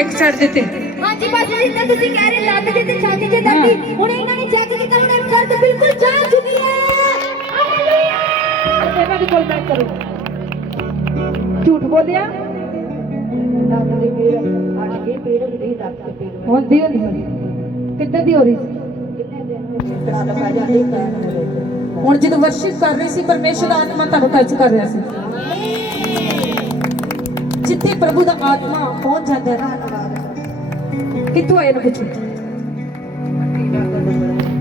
ਇੱਕ ਸਾਈਡ ਦਿੱਤੇ ਹਾਂਜੀ ਪਾਸੇ ਜਿੱਦਾਂ ਤੁਸੀਂ ਕਹਿ ਰਹੇ ਲੱਤ ਦੇ ਤੇ ਛਾਤੀ ਦੇ ਦਰਦ ਹੁਣ ਇਹਨਾਂ ਨੇ ਚੈੱਕ ਕੀਤਾ ਉਹਨਾਂ ਦੀ ਦਰਦ ਬਿਲਕੁਲ ਜਾ ਚੁੱਕੀ ਹੈ। ਹਾਲੇਲੂਇਆ। ਇਹਨਾਂ ਦੀ ਕੋਲ ਬੈਕ ਕਰੋ। ਝੂਠ ਬੋਲਿਆ ਲੱਤ ਦੇ ਪੀੜ ਅੱਜ ਕੀ ਪੀੜ ਹੁੰਦੀ ਲੱਤ ਦੇ ਪੀੜ ਹੁੰਦੀ ਹੁੰਦੀ ਕਿੱਦਾਂ ਦੀ ਹੋ ਰਹੀ ਸੀ? ਕਿੰਨਾ ਪੈ ਜਾਂਦੀ ਪੈਰ ਹੁਣ ਜਦੋਂ ਵਰਸ਼ਿਪ ਕਰ ਰਹੀ ਸੀ ਪਰਮੇਸ਼ਰ ਦਾ ਆਤਮਾ ਤੁਹਾਨੂੰ ਟੱਚ ਕਰ ਰਿਹਾ ਸੀ। ਜਿੱਥੇ ਪ੍ਰਭੂ ਦਾ ਆਤਮਾ ਪਹੁੰਚ ਜਾਂਦਾ ਹੈ ਕਿੱਥੋਂ ਆਏ ਨਾ ਪੁੱਛੋ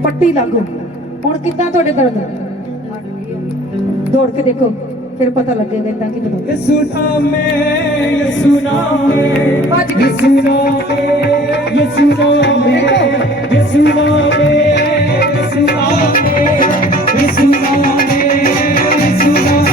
ਪੱਟੀ ਲਾਗੋ। ਹੁਣ ਕਿੱਦਾਂ ਤੁਹਾਡੇ ਦਰਦ ਦੌੜ ਕੇ ਦੇਖੋ फिर पता लगेगा इतना कि बताओ यीशु नाम में यीशु नाम में आज यीशु नाम में यीशु नाम में यीशु नाम में यीशु नाम में यीशु नाम में यीशु नाम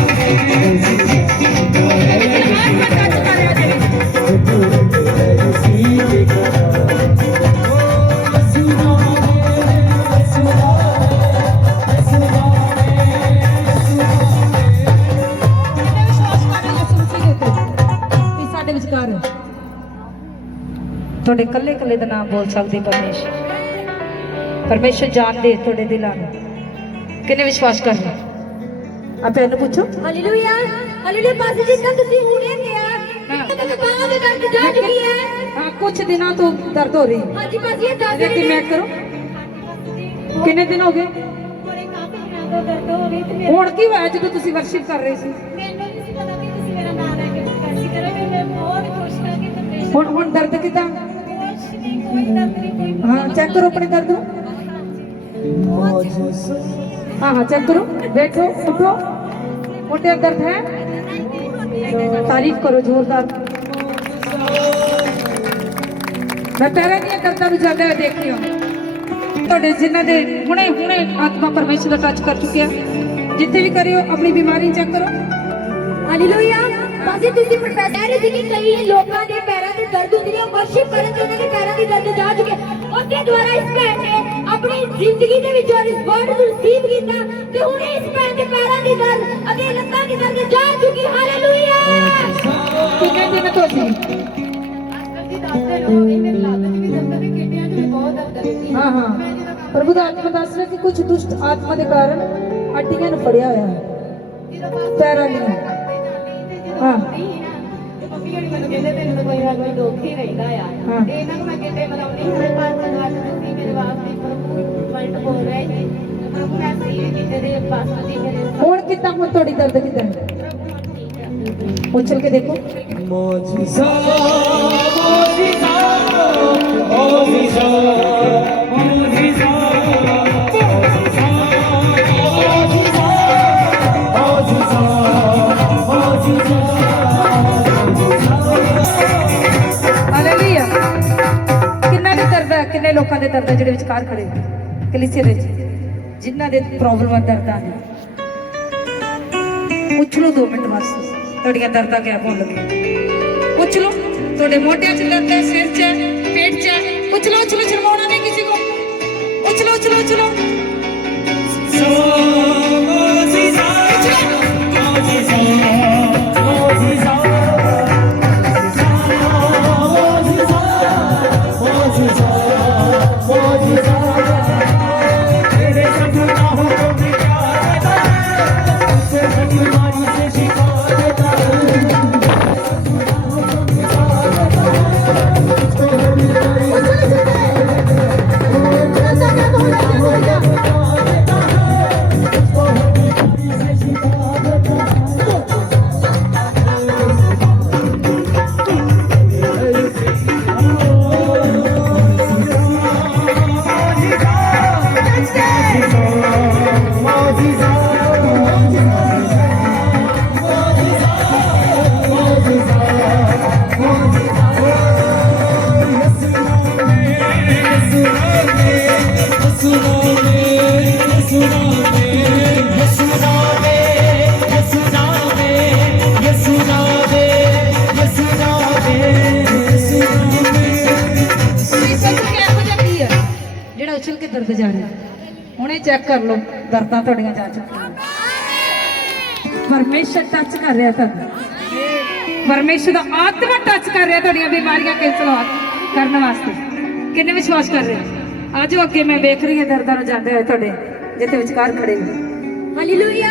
थोड़े कल्ले कल्ले दा नाम बोल सकते परमेश्वर परमेश्वर जानते थोड़े दिलों में किन्ने विश्वास कर रहे आप इन्हें पूछो हालेलुया हालेलुया पासे जितना ਤੁਸੀਂ ਹੁਣੇ ਕਿਹਾ ਤੇ ਬਾਹਾਂ ਦੇ ਦਰਦ ਜਾ ਚੁੱਕੀ ਹੈ। हाँ कुछ दिनों तो दर्द हो रही है ਹਾਂਜੀ ਪਾਸੇ ਇਹ ਦੱਸ लेकिन मैं करो किन्ने दिन हो गए ਥੋੜੇ ਕਾਫੀ ਦਿਨਾਂ ਤੋਂ ਦਰਦ ਹੋ ਰਹੀ ਤੇ ਹੁਣ ਕੀ ਹੋਇਆ ਜਦੋਂ ਤੁਸੀਂ ਵਰਸ਼ਿਪ ਕਰ ਰਹੇ ਸੀ? ਮੈਨੂੰ ਨਹੀਂ ਸੀ ਪਤਾ ਕਿ ਤੁਸੀਂ ਮੇਰਾ ਨਾਮ ਲੈ ਕੇ ਕਰਸੀ ਕਰੋਗੇ। ਮੈਂ ਬਹੁਤ ਖੁਸ਼ ਹਾਂ ਕਿ ਪਰਮੇਸ਼ਰ ਹੁਣ ਦਰਦ ਕਿਦਾਂ? ਕੋਈ ਦਰਦ ਨਹੀਂ ਕੋਈ हाँ चेक करो अपने दर्द को। हाँ हाँ चेक करो बैठो उठो मोटे दर्द है तारीफ करो जोरदार। मैं पैरों दी दर्दां नूं जांदे होए देखदी हां तुहाडे जिन्हां दे हुणे हुणे आत्मा परमेश्वर दा टच कर चुके हैं जिथे भी करियो अपनी बीमारी चेक करो। ਹਾਲੇਲੂਇਆ ਪਾਸੇ ਤੁਸੀਂ ਪ੍ਰੋਫੈਸਰ ਕਹਿ ਰਹੇ ਸੀ ਕਿ ਕਈ ਲੋਕਾਂ ਦੇ ਪੈਰਾਂ ਤੇ ਦਰਦ ਹੁੰਦੀ ਹੈ ਵਰਸ਼ਿਪ ਕਰਨ ਤੇ ਉਹਨਾਂ ਦੇ ਪੈਰਾਂ ਦੀ ਦਰਦ ਜਾ ਚੁੱਕੀ ਹੈ। ਉਹਦੇ ਦੁਆਰਾ ਇਸ ਭੈਣ ਨੇ ਆਪਣੀ ਜ਼ਿੰਦਗੀ ਦੇ ਵਿੱਚ ਇਸ ਵਰਡ ਨੂੰ ਰਿਸੀਵ ਕੀਤਾ ਤੇ ਹੁਣ ਇਸ ਭੈਣ ਦੇ ਪੈਰਾਂ ਦੀ ਦਰਦ ਅਤੇ ਲੱਤਾਂ ਦੀ ਦਰਦ ਜਾ ਚੁੱਕੀ। ਹਾਲੇਲੂਇਆ। ਕਿੰਨੇ ਦਿਨ ਤੋਂ ਸੀ? हाँ हाँ प्रभु का आत्मा दस रहा कि कुछ दुष्ट आत्मा के कारण हड्डियां ਨੂੰ ਫੜਿਆ ਹੋਇਆ ਹੈ ਪੈਰਾਂ ਦੀਆਂ। हाँ ਹੁਣ ਕਿੱਦਾਂ ਹੁਣ ਤੁਹਾਡੀ ਦਰਦ ਕਿੱਦਾਂ ਹੈ? ਉਛਲ ਕੇ ਦੇਖੋ मौजिज़ा मौजिज़ा मौजिज़ा मौजिज़ा ਹਾਲੇਲੂਇਆ। ਕਿੰਨਾ ਦੇ ਦਰਦ ਹੈ ਕਿੰਨੇ ਲੋਕਾਂ ਦੇ ਦਰਦ ਹੈ ਜਿਹੜੇ ਵਿਚਕਾਰ ਖੜੇ ਕਲੀਸਿਆ ਦੇ ਵਿੱਚ ਜਿਨ੍ਹਾਂ ਦੇ ਪ੍ਰੋਬਲਮਾਂ ਦਰਦਾਂ ਨੇ ਪੁੱਛ ਲਓ 2 ਮਿੰਟ ਵਾਸਤੇ ਤੁਹਾਡੀਆਂ ਦਰਦਾਂ ਕਿਆ ਹੋਣ ਲੱਗੇ ਪੁੱਛ ਲਓ ਤੁਹਾਡੇ ਮੋਢਿਆਂ 'ਚ ਦਰਦ ਹੈ ਸਿਰ 'ਚ ਪੇਟ 'ਚ ਪੁੱਛ ਲਓ ਸ਼ਰਮਾਉਣਾ ਨਹੀਂ ਕਿਸੇ ਕੋ ਪੁੱਛ ਲਓ मौजिज़ा मौजिज़ा मौजिज़ा उछल के दर्द जा रहे हुणे चेक कर लो दर्दां तुहाडीआं जा चुकीआं परमेश्वर टच कर रहा था ਪਰਮੇਸ਼ਰ ਦਾ ਆਤਮਾ ਟੱਚ ਕਰ ਰਿਹਾ ਤੁਹਾਡੀਆਂ ਬਿਮਾਰੀਆਂ ਕੈਂਸਲ ਕਰਨ ਵਾਸਤੇ। ਕਿੰਨੇ ਵਿਸ਼ਵਾਸ ਕਰ ਰਹੇ ਹੋ? ਆਜੋ ਅੱਗੇ, ਮੈਂ ਵੇਖ ਰਹੀ ਹਾਂ ਦਰਦਾਂ ਨੂੰ ਜਾਂਦੇ ਹੋਏ ਤੁਹਾਡੇ ਜਿੱਥੇ ਵਿਚਕਾਰ ਖੜੇ ਹੋ। ਹਾਲੇਲੂਇਆ।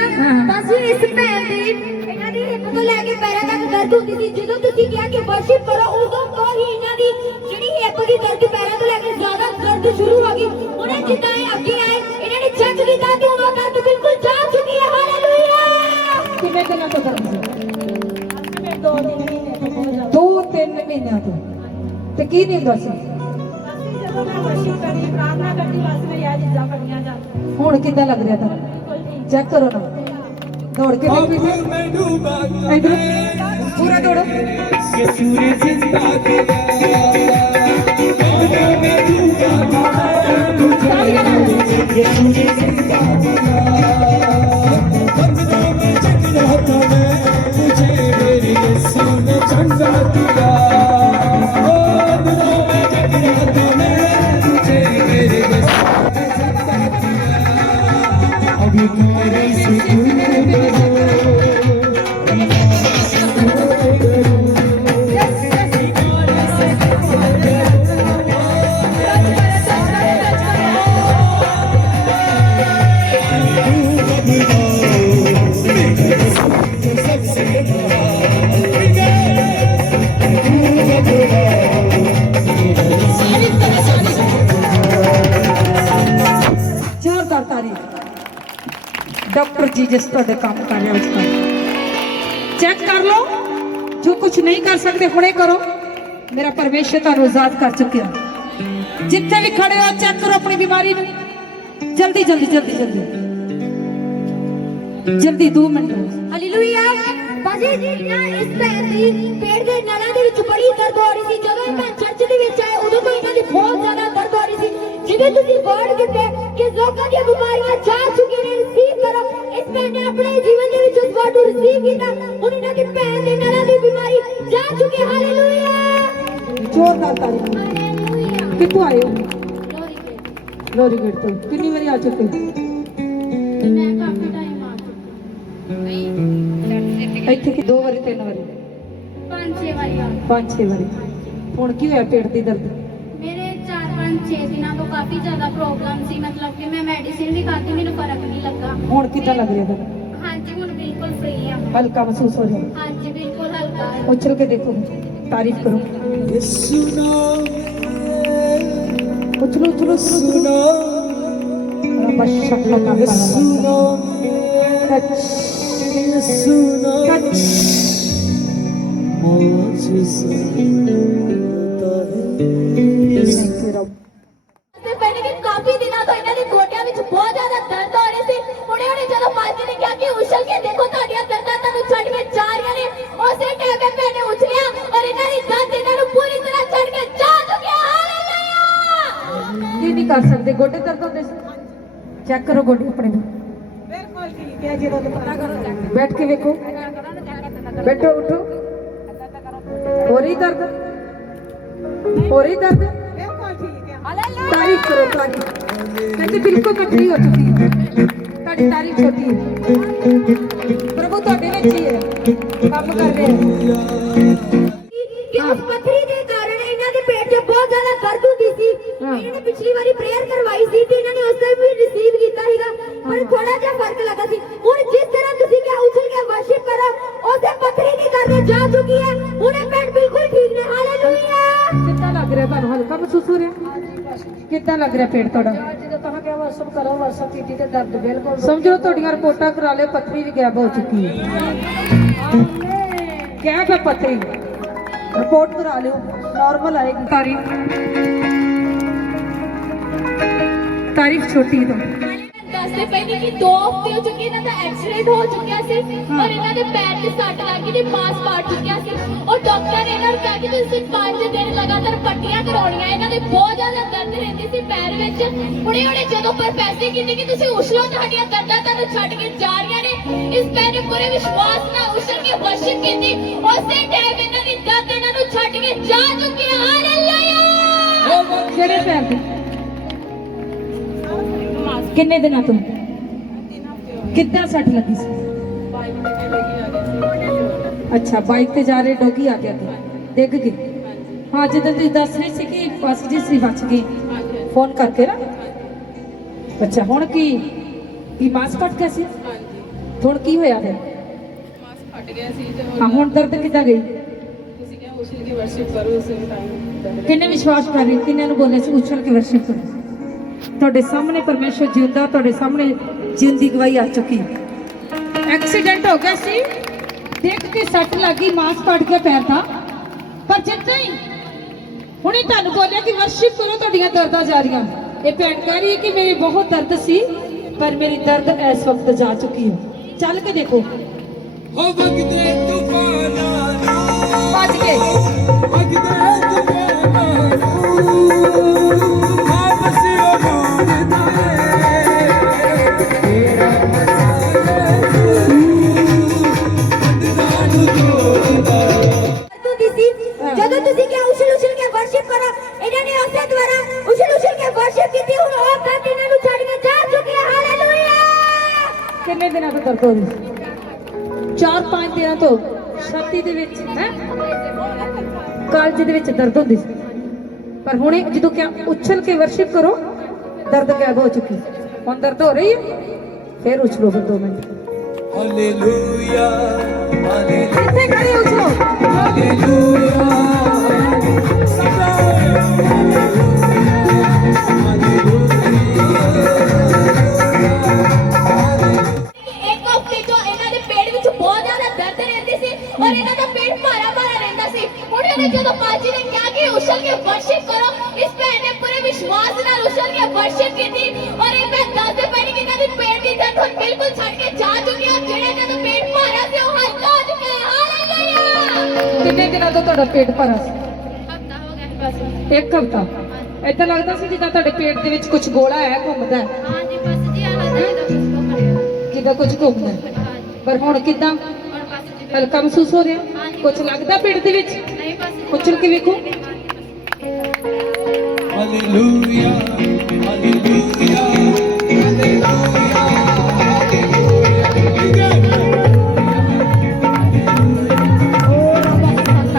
ਬਸ ਇਸ ਭੈਣ ਦੀ ਇਹਨਾਂ ਦੀ ਹਿੱਪ ਤੋਂ ਲੈ ਕੇ ਪੈਰਾਂ ਤੱਕ ਦਰਦ ਹੁੰਦੀ ਸੀ। ਜਦੋਂ ਤੁਸੀਂ ਕਿਹਾ ਕਿ ਵਰਸ਼ਿਪ ਕਰੋ, ਉਦੋਂ ਤੋਂ ਹੀ ਇਹਨਾਂ ਦੀ ਜਿਹੜੀ ਹਿੱਪ ਦੀ ਦਰਦ ਪੈਰਾਂ ਤੋਂ ਲੈ ਕੇ ਜ਼ਿਆਦਾ ਦਰਦ ਸ਼ੁਰੂ ਹੋ ਗਈ। ਉਹਨੇ ਜਿੱਦਾਂ ਇਹ ਅੱਗੇ ਆਏ, ਇਹਨਾਂ ਨੇ ਚੈੱਕ ਕੀਤਾ ਕਿ ਉਹ ਦਰਦ ਬਿਲਕੁਲ ਜਾ ਚੁੱਕੀ ਹੈ। ਹਾਲੇਲੂਇਆ। ਕਿੰਨੇ ਦਿਨਾਂ ਤੋਂ ਦਰਦ ਸੀ? 2-3 ਮਹੀਨਿਆਂ ਤੋਂ। ਤੇ ਕੀ ਨਹੀਂ ਹੁੰਦਾ ਸੀ? ਹੁਣ ਕਿੱਦਾਂ ਲੱਗ ਰਿਹਾ ਤੁਹਾਨੂੰ? ਚੈੱਕ ਕਰੋ ਨਾ, ਦੌੜ ਕੇ ਦੇਖੋ ਇਧਰ ਪੂਰਾ ਦੌੜੋ। यीशु ने जिंदा किया यीशु ने जिंदा मुझे मेरे यीशु ने जिंदा किया। मुझे मेरे यीशु ने जिंदा किया। अभी मेरे से जोरदार तारीफ। डॉक्टर जीसस ਤੁਹਾਡੇ ਕੰਮ ਕਰ ਰਿਹਾ ਵਿੱਚ ਚੈੱਕ ਕਰ ਲਓ। ਜੋ ਕੁਝ ਨਹੀਂ ਕਰ ਸਕਦੇ ਹੁਣੇ ਕਰੋ। ਮੇਰਾ ਪਰਮੇਸ਼ਰ ਤੁਹਾਨੂੰ ਆਜ਼ਾਦ ਕਰ ਚੁੱਕਿਆ। ਜਿੱਥੇ ਵੀ ਖੜੇ ਹੋ ਚੈੱਕ ਕਰੋ ਆਪਣੀ ਬਿਮਾਰੀ ਨੂੰ। ਜਲਦੀ ਜਲਦੀ ਜਲਦੀ ਜਲਦੀ ਜਲਦੀ 2 ਮਿੰਟ। ਹਾਲੇਲੂਇਆ। ਬਾਜੀ ਜੀ ਨਾ ਇਸ ਭੈਣ ਦੀ ਪੇਟ ਦੇ ਨਲਾਂ ਦੇ ਵਿੱਚ ਬੜੀ ਦਰਦ ਹੋ ਰਹੀ ਸੀ। ਜਦੋਂ ਇਹ ਭੈਣ ਚਰਚ ਦੇ ਵਿੱਚ ਆਏ ਉਦੋਂ ਤੋਂ ਇਹਨਾਂ ਦੀ ਬਹੁਤ ਜ਼ਿਆਦਾ ਦਰਦ ਹੋ ਰਹੀ ਸੀ। ਜਿਵੇਂ ਤੁਸੀਂ ਵਰਡ ਦਿੱਤੇ ਕਿ ਲੋਕਾਂ ਦੀਆਂ ਬਿਮਾਰੀਆਂ ਜਾ ਚੁੱਕੀਆਂ ਨੇ, ਰਿਸੀਵ ਕਰੋ। ਇਸ ਭੈਣ ਨੇ ਆਪਣੇ ਜੀਵਨ ਦੇ ਵਿੱਚ ਉਸ ਵਰਡ ਨੂੰ ਰਿਸੀਵ ਕੀਤਾ। ਹੁਣ ਇਹਨਾਂ ਦੀ ਭੈਣ ਦੇ ਨਲਾਂ ਦੀ ਬਿਮਾਰੀ ਜਾ ਚੁੱਕੀ ਹੈ। ਹਾਲੇਲੂਇਆ। ਜ਼ੋਰਦਾਰ ਤਾਰੀਫ। ਹਾਲੇਲੂਇਆ। ਕਿੱਥੋਂ ਆਏ ਹੋ? ਲੋਰੀ ਲੋਰੀਗੜ੍ਹ ਤੋਂ। ਕਿੰਨੀ ਵਾਰੀ ਆ ਚੁੱਕੇ? ਮੈਂ ਕਾਫੀ ਟਾਈਮ ਆ ਚੁੱਕੀ। ਇੱਥੇ ਕਿ 2 ਵਾਰੀ 3 ਵਾਰੀ 5-6 ਵਾਰੀ ਆ 5-6 ਵਾਰੀ। ਹੁਣ ਕੀ ਹੋਇਆ ਪੇਟ ਦੀ ਦਰਦ? ਮੇਰੇ 4-5-6 ਦਿਨਾਂ ਤੋਂ ਕਾਫੀ ਜ਼ਿਆਦਾ ਪ੍ਰੋਬਲਮ ਸੀ। ਮਤਲਬ ਕਿ ਮੈਂ ਮੈਡੀਸਿਨ ਵੀ ਖਾਧੀ, ਮੈਨੂੰ ਫਰਕ ਨਹੀਂ ਲੱਗਾ। ਹੁਣ ਕਿੱਦਾਂ ਲੱਗ ਰਿਹਾ ਤੁਹਾਨੂੰ? ਹਾਂਜੀ ਹੁਣ ਬਿਲਕੁਲ ਫ੍ਰੀ ਆ। ਹਲਕਾ ਮਹਿਸੂਸ ਹੋ ਰਿਹਾ? ਹਾਂਜੀ ਬਿਲਕੁਲ ਹਲਕਾ ਹੈ। ਉਛਲ ਕੇ ਦੇਖੋ, ਤਾਰੀਫ ਕਰੋ। यीशु नाम उछलो उछलो यीशु नाम यीशु नाम यीशु नाम मुझसे होता है। ਤੇ ਪਹਿਲੇ ਵੀ ਕਾਫੀ ਦਿਨਾਂ ਤੋਂ ਇਹਨਾਂ ਦੇ ਗੋਡਿਆਂ ਵਿੱਚ ਬਹੁਤ ਜ਼ਿਆਦਾ ਦਰਦ ਹੋ ਰਹੀ ਸੀ। ਹੁਣੇ ਜਦੋਂ ਮਾਜੀ ਨੇ ਕਿਹਾ ਕਿ ਉਛਲ ਕੇ ਦੇਖੋ ਤੁਹਾਡੀਆਂ ਦਰਦਾਂ ਤੁਹਾਨੂੰ ਛੱਡ ਕੇ ਜਾ ਰਹੀਆਂ ਨੇ, ਉਸੇ ਟਾਈਮ ਤੇ ਭੈਣੇ ਉਛਲਿਆ ਔਰ ਇਹਨਾਂ ਦੀ ਦਰਦ ਇਹਨਾਂ ਨੂੰ ਪੂਰੀ ਤਰ੍ਹਾਂ ਛੱਡ ਕੇ ਜਾ ਚੁੱਕਿਆ। ਹਾਲੇਲੂਇਆ। ਕੀ ਨਹੀਂ ਕਰ ਸਕਦੇ? ਗੋਡੇ ਦਰਦ ਹੁੰਦੇ ਸੀ? ਚੈੱਕ ਕਰੋ ਗੋਡੇ ਆਪਣੇ ਨੂੰ। ਬਿਲਕੁਲ ਠੀਕ ਹੈ। ਜਦੋਂ ਪਤਾ ਕਰੋ ਬੈਠ ਕੇ ਵੇਖੋ। ਬੈਠੋ ਉਠੋ। ਹੋ ਰਹੀ ਦਰਦ? ਹੋ ਰਹੀ ਦਰਦ? ਬਿਲਕੁਲ ਠੀਕ ਹੈ। तारीफ करो तारीफ। कहते बिल्कुल पथरी हो चुकी है। ताड़ी तारीफ छोटी है। प्रभु ਤੁਹਾਡੇ ਵਿੱਚ ਹੀ ਹੈ, ਕੰਮ ਕਰ ਰਹੇ ਹੈ। ਕਿ ਉਸ ਪੱਥਰੀ ਦੇ ਕਾਰਨ ਇਹਨਾਂ ਦੇ ਪੇਟ 'ਚ ਬਹੁਤ ਜ਼ਿਆਦਾ ਦਰਦ ਹੁੰਦੀ ਸੀ। ਇਹਨਾਂ ਨੇ ਪਿਛਲੀ ਵਾਰੀ ਪ੍ਰੇਅਰ ਕਰਵਾਈ ਸੀ ਤੇ ਇਹਨਾਂ ਨੇ ਉਸ ਟਾਈਮ ਵੀ ਰਿਸੀਵ ਕੀਤਾ ਸੀਗਾ, ਪਰ ਥੋੜਾ ਜਿਹਾ ਫਰਕ ਲੱਗਾ ਸੀ। ਹੁਣ ਜਿਸ ਤਰ੍ਹਾਂ ਤੁਸੀਂ ਕਿਹਾ ਉਛਲ ਕੇ ਵਰਸ਼ਿਪ ਕਰੋ, ਉਸੇ ਪੱਥਰੀ ਦੀ ਦਰਦ ਜਾ ਚੁੱਕੀ ਹੈ। ਹੁਣ ਇਹ ਪੇਟ ਬਿਲਕੁਲ ਠੀਕ ਨੇ। ਹਾਲੇਲੂਇਆ। ਕਿੱਦਾਂ ਲੱਗ ਰਿਹਾ ਤੁਹਾਨੂੰ? ਹਲਕਾ ਮਹਿਸੂਸ ਹੋ ਰਿਹਾ? ਕਿੱਦਾਂ ਲੱਗ ਰਿਹਾ ਪੇਟ ਤੁਹਾਡਾ? ਜਦੋਂ ਕਹਾਂ ਕਿ ਵਰਸ਼ਿਪ ਕਰੋ, ਵਰਸ਼ਿਪ ਕੀਤੀ ਤੇ ਦਰਦ ਬਿਲਕੁਲ ਸਮਝੋ ਤੁਹਾਡੀਆਂ ਰਿਪੋਰਟਾਂ ਕਰਾ ਲਿਓ, ਪੱਥਰੀ ਵੀ ਗਾਇਬ ਹੋ ਚੁੱਕੀ ਹੈ। ਗਾਇਬ ਹੈ ਪੱਥਰੀ, ਰਿਪੋਰਟ ਕਰਾ ਲਿਓ, ਨਾਰਮਲ ਆਏਗੀ। ਤਾਰੀਫ ਛੋਟੀ ਤੋਂ ਦੱਸਦੇ ਪਏ ਨੇ ਕਿ 2 ਹਫ਼ਤੇ ਹੋ ਚੁੱਕੇ ਇਹਨਾਂ ਦਾ ਐਕਸੀਡੈਂਟ ਹੋ ਚੁੱਕਿਆ ਸੀ ਔਰ ਇਹਨਾਂ ਦੇ ਪੈਰ ਤੇ ਸੱਟ ਲੱਗ ਗਈ ਤੇ ਮਾਸ ਪਾਟ ਚੁੱਕਿਆ ਸੀ ਔਰ ਡਾਕਟਰ ਨੇ ਇਹਨਾਂ ਨੂੰ ਕਿਹਾ ਕਿ ਤੁਸੀਂ 5 ਦਿਨ ਲਗਾਤਾਰ ਪੱਟੀਆਂ ਕਰਾਉਣੀਆਂ। ਇਹਨਾਂ ਦੇ ਬਹੁਤ ਜ਼ਿਆਦਾ ਦਰਦ ਰਹਿੰਦੀ ਸੀ ਪੈਰ ਵਿੱਚ। ਹੁਣੇ ਜਦੋਂ ਪਰ ਪੈਸੇ ਕੀਤੇ ਕਿ ਤੁਸੀਂ ਉਛਲੋ, ਤੁਹਾਡੀਆਂ ਦਰਦਾਂ ਤੁਹਾਨੂੰ ਛੱਡ ਕੇ ਜਾ ਰਹੀਆਂ ਨੇ। ਇਸ ਪੈਰ ਨੇ ਪੂਰੇ ਵਿਸ਼ਵਾਸ ਨਾਲ ਉਛਲ ਕੇ ਵਰਸ਼ਿਪ ਕੀਤੀ, ਉਸੇ ਟਾਈਮ ਇਹਨਾਂ ਦੀ ਦਰਦ ਇਹਨਾਂ ਨੂੰ ਛੱਡ ਕੇ ਜਾ ਚੁੱਕੀ ਹੈ। ਹਾਲੇਲੂਇਆ। ਕਿਹੜੇ ਪੈਰ ਤੇ? ਕਿੰਨੇ ਦਿਨਾਂ ਤੋਂ? ਕਿੱਦਾਂ ਸੱਟ ਲੱਗੀ ਸੀ? ਅੱਛਾ ਬਾਈਕ ਤੇ ਜਾ ਰਹੇ ਡੋਗੀ ਆ ਗਿਆ ਤੇ ਡਿੱਗ ਗਏ ਹਾਂ ਜਦੋਂ ਤੁਸੀਂ ਦੱਸ ਰਹੇ ਸੀ ਕਿ ਬਸ ਜੀ ਸੀ ਬਚ ਗਈ ਫੋਨ ਕਰਕੇ ਨਾ ਅੱਛਾ ਹੁਣ ਕੀ ਮਾਸ ਫਟ ਗਿਆ ਸੀ ਹੁਣ ਕੀ ਹੋਇਆ ਫਿਰ ਫਟ ਗਿਆ ਸੀ ਤੇ ਹਾਂ ਹੁਣ ਦਰਦ ਕਿੱਦਾਂ ਗਈ ਤੁਸੀਂ ਕਿਹਾ ਉਸੇ ਦੀ ਵਰਸ਼ਿਪ ਕਰੋ ਉਸੇ ਟਾਈਮ ਕਿੰਨੇ ਵਿਸ਼ਵਾਸ ਕਰ ਰਹੇ ਕਿੰਨਿਆਂ ਨੂੰ ਬੋਲੇ ਸੀ ਉਛਲ ਕੇ ਵਰਸ਼ਿਪ ਕਰੋ ਤੁਹਾਡੇ ਸਾਹਮਣੇ ਪਰਮੇਸ਼ਰ ਜਿਉਂਦਾ ਤੁਹਾਡੇ ਸਾਹਮਣੇ ਜਿੰਦੀ ਗਵਾਹੀ ਆ ਚੁੱਕੀ ਐਕਸੀਡੈਂਟ ਹੋ ਗਿਆ ਸੀ ਦੇਖ ਕੇ ਸੱਟ ਲੱਗੀ ਮਾਸ ਫਟ ਗਿਆ ਪੈਰ ਦਾ ਪਰ ਜਿੱਦਾਂ ਹੀ ਹੁਣੇ ਤੁਹਾਨੂੰ ਬੋਲਿਆ ਕਿ ਵਰਸ਼ਿਪ ਕਰੋ ਤੁਹਾਡੀਆਂ ਦਰਦਾਂ ਜਾ ਰਹੀਆਂ ਇਹ ਭੈਣ ਕਹਿ ਰਹੀ ਹੈ ਕਿ ਮੇਰੇ ਬਹੁਤ ਦਰਦ ਸੀ ਪਰ ਮੇਰੀ ਦਰਦ ਇਸ ਵਕਤ ਜਾ ਚੁੱਕੀ ਹੈ ਚੱਲ ਕੇ ਦੇਖੋ ਹੋ ਵਗਦੇ ਤੂਫਾਨਾਂ ਨੂੰ ਭੱਜ ਕੇ ਵਗਦੇ ਤੂਫਾਨਾਂ ਨੂੰ ਵਾਪਸ ਆਉਣਾ ਤੇਰਾ ਜਦੋਂ ਤੁਸੀਂ ਕਿਹਾ ਉਛਲ ਕੇ ਵਰਸ਼ਿਪ ਕਰੋ ਇਹਨਾਂ ਨੇ ਉਸੇ ਦੁਆਰਾ ਉਛਲ ਕੇ ਵਰਸ਼ਿਪ ਕੀਤੀ ਹੁਣ ਉਹ ਬਾਤ ਇਹਨਾਂ ਨੂੰ ਛੱਡ ਕੇ ਜਾ ਚੁੱਕੀ ਹੈ ਹਾਲੇਲੂਇਆ ਕਿੰਨੇ ਦਿਨਾਂ ਤੋਂ ਦਰਦ ਹੋ ਰਹੀ ਸੀ 4-5 ਦਿਨਾਂ ਤੋਂ ਛਾਤੀ ਦੇ ਵਿੱਚ ਹੈ ਕਾਲਜ ਦੇ ਵਿੱਚ ਦਰਦ ਹੁੰਦੀ ਸੀ ਪਰ ਹੁਣੇ ਜਦੋਂ ਕਿਹਾ ਉਛਲ ਕੇ ਵਰਸ਼ਿਪ ਕਰੋ ਦਰਦ ਗਾਇਬ ਹੋ ਚੁੱਕੀ ਹੁਣ ਦਰਦ ਹੋ ਰਹੀ ਹੈ ਫਿਰ ਉਛਲੋ ਫਿਰ 2 ਮਿੰਟ ਹਾਲੇਲੂਇਆ ਹਾਲੇਲੂਇਆ ਇੱਥੇ ਖੜੇ ਉਛਲੋ ਹਾਲੇਲੂਇਆ ਇੱਕ ਹਫ਼ਤੇ ਤੋਂ ਇਹਨਾਂ ਦੇ ਪੇਟ ਵਿੱਚ ਬਹੁਤ ਜ਼ਿਆਦਾ ਦਰਦ ਰਹਿੰਦੀ ਸੀ ਔਰ ਇਹਨਾਂ ਦਾ ਪੇਟ ਭਾਰਾ ਰਹਿੰਦਾ ਸੀ ਹੁਣ ਇਹਨੇ ਜਦੋਂ ਪਾਜੀ ਨੇ ਕਿਹਾ ਕਿ ਉਛਲ ਕੇ ਵਰਸ਼ਿਪ ਕਰੋ ਇਸ ਭੈਣ ਨੇ ਪੂਰੇ ਵਿਸ਼ਵਾਸ ਨਾਲ ਉਛਲ ਕੇ ਵਰਸ਼ਿਪ ਕੀਤੀ ਔਰ ਇਹ ਮੈਂ ਦੱਸਦੇ ਪਈ ਕਿ ਇਹਨਾਂ ਦੀ ਪੇਟ ਦੀ ਦਰਦ ਹੁਣ ਬਿਲਕੁਲ ਛੱਡ ਕੇ ਜਾ ਚੁੱਕੀ ਹੈ ਜਿਹੜਾ ਇਹਨਾਂ ਦਾ ਪੇਟ ਭਾਰਾ ਸੀ ਉਹ ਹਲਕਾ ਹੋ ਚੁੱਕਿਆ ਹੈ ਹਾਲੇਲੂਇਆ ਕਿੰਨੇ ਦਿਨਾਂ ਤੋਂ ਤੁਹਾਡਾ ਪੇਟ ਭਰਾ ਸੀ ਹਫ਼ਤਾ ਹੋ ਗਿਆ ਬਸ ਇੱਕ ਹਫ਼ਤਾ ਏਦਾਂ ਲੱਗਦਾ ਸੀ ਜਿੱਦਾਂ ਤੁਹਾਡੇ ਪੇਟ ਦੇ ਵਿੱਚ ਕੁਝ ਗੋਲਾ ਹੈ ਘੁੰਮਦਾ ਹੈ ਹਾਂਜੀ ਬਸ ਜੀ ਆ ਲੱਗਦਾ ਇਹਦਾ ਕੁਝ ਕਰਿਆ ਜਿੱਦਾਂ ਕੁਝ ਘੁੰਮਦਾ ਹੈ ਪਰ ਹੁਣ ਕਿਦਾਂ ਹੁਣ ਬਸ ਜੀ ਹਲਕਾ ਮਹਿਸੂਸ ਹੋ ਰਿਹਾ ਕੁਝ ਲੱਗਦਾ ਪੇਟ ਦੇ ਵਿੱਚ ਨਹੀਂ ਬਸ ਉਛਲ ਕੇ ਵੇਖੋ ਹਾਲੇਲੂਇਆ ਹਾਲੇਲੂਇਆ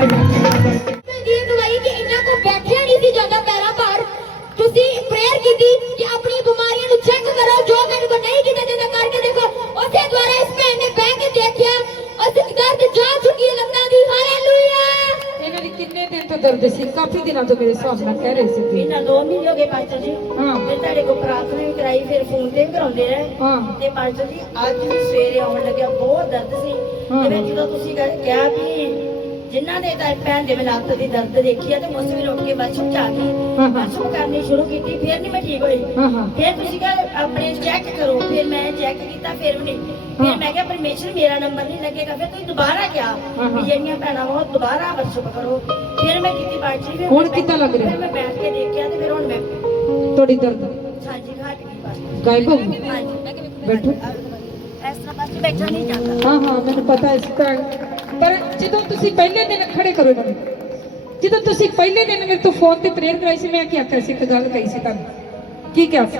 ਇਹ ਦਵਾਈ ਕਿ ਇਹਨਾਂ ਕੋ ਬੈਠਿਆ ਨਹੀਂ ਸੀ ਜਾਂਦਾ ਪੈਰਾਂ ਭਾਰ ਤੁਸੀਂ ਪ੍ਰੇਅਰ ਕੀਤੀ ਕਿ ਆਪਣੀ ਬਿਮਾਰੀਆਂ ਨੂੰ ਚੈੱਕ ਕਰੋ ਜੋ ਮੈਨੂੰ ਕੋ ਨਹੀਂ ਕੀਤਾ ਜਾਂਦਾ ਕਰਕੇ ਦੇਖੋ ਉਸੇ ਦੁਆਰਾ ਇਸ ਭੈਣ ਨੇ ਬਹਿ ਕੇ ਦੇਖਿਆ ਅਸੀਂ ਦਰਦ ਜਾ ਚੁੱਕੀ ਹੈ ਲੱਤਾਂ ਦੀ ਹਾਲੇਲੂਇਆ ਇਹਨਾਂ ਦੀ ਕਿੰਨੇ ਦਿਨ ਤੋਂ ਦਰਦ ਸੀ ਕਾਫੀ ਦਿਨਾਂ ਤੋਂ ਮੇਰੇ ਹਿਸਾਬ ਨਾਲ ਕਹਿ ਰਹੇ ਸੀ ਵੀ। ਇਹਨਾਂ 2 ਮਹੀਨੇ ਹੋ ਗਏ ਪਾਸਟਰ ਜੀ ਹਾਂ ਫਿਰ ਤੁਹਾਡੇ ਕੋਲ ਪ੍ਰਾਰਥਨਾ ਵੀ ਕਰਾਈ ਫਿਰ ਫੋਨ ਤੇ ਵੀ ਕਰਾਉਂਦੇ ਰਹੇ ਹਾਂ ਤੇ ਪਾਸਟਰ ਜੀ ਅੱਜ ਵੀ ਸਵੇਰੇ ਆਉਣ ਲੱਗਿਆ ਬਹੁਤ ਦਰਦ ਸੀ ਹਾਂ। ਤੇ ਜਦੋਂ ਤੁਸੀਂ ਕਿਹਾ ਵੀ ਜਿਨ੍ਹਾਂ ਨੇ ਤਾਂ ਭੈਣ ਦੇ ਲੱਤ ਦੀ ਦਰਦ ਦੇਖੀ ਆ ਤੇ ਮੁੱਸ ਵੀ ਉੱਠ ਕੇ ਵਰਸ਼ਿਪ ਚ ਆ ਗਈ ਹਾਂ। ਵਰਸ਼ਿਪ ਕਰਨੀ ਸ਼ੁਰੂ ਕੀਤੀ ਫਿਰ ਨਹੀਂ ਮੈਂ ਠੀਕ ਹੋਈ ਹਾਂ ਹਾਂ ਫਿਰ ਤੁਸੀਂ ਕਿਹਾ ਆਪਣੇ ਚੈੱਕ ਕਰੋ ਫਿਰ ਮੈਂ ਚੈੱਕ ਕੀਤਾ ਫਿਰ ਵੀ ਨਹੀਂ ਫਿਰ ਮੈਂ ਕਿਹਾ ਪਰਮੇਸ਼ਰ ਮੇਰਾ ਨੰਬਰ ਨਹੀਂ ਲੱਗੇਗਾ ਫਿਰ ਤੁਸੀਂ ਦੁਬਾਰਾ ਕਿਹਾ ਹਾਂ। ਵੀ ਜਿਹੜੀਆਂ ਭੈਣਾਂ ਵਾ ਉਹ ਦੁਬਾਰਾ ਵਰਸ਼ਿਪ ਕਰੋ ਫਿਰ ਮੈਂ ਕੀਤੀ ਪਾਸਟਰ ਜੀ ਹੁਣ ਕਿੱਦਾਂ ਲੱਗ ਰਿਹਾ? ਫਿਰ ਮੈਂ ਬੈਠ ਕੇ ਦੇਖਿਆ ਤੇ ਫਿਰ ਹੁਣ ਮੈਂ ਤੁਹਾਡੀ ਦਰਦ ਹਾਂਜੀ ਘਟ ਗਈ ਬਸ ਗਾਇਬ ਹੋ ਗਈ ਹਾਂਜੀ ਬੈਠੋ ਇਸ ਤਰ੍ਹਾਂ ਬਸ ਬੈਠਾ ਨਹੀਂ ਜਾਂਦਾ ਹਾਂ ਹਾਂ ਮੈਨੂੰ ਪਤਾ ਇਸ ਤਰ੍ਹਾਂ ਪਰ ਜਦੋਂ ਤੁਸੀਂ ਪਹਿਲੇ ਦਿਨ ਖੜੇ ਕਰੋ ਇਹਨਾਂ ਨੂੰ ਜਦੋਂ ਤੁਸੀਂ ਪਹਿਲੇ ਦਿਨ ਮੇਰੇ ਤੋਂ ਫੋਨ ਤੇ ਪ੍ਰੇਅਰ ਕਰਾਈ ਸੀ ਮੈਂ ਕੀ ਆਖਿਆ ਸੀ ਇੱਕ ਗੱਲ ਕਹੀ ਸੀ ਤੁਹਾਨੂੰ ਕੀ ਕਿਹਾ ਸੀ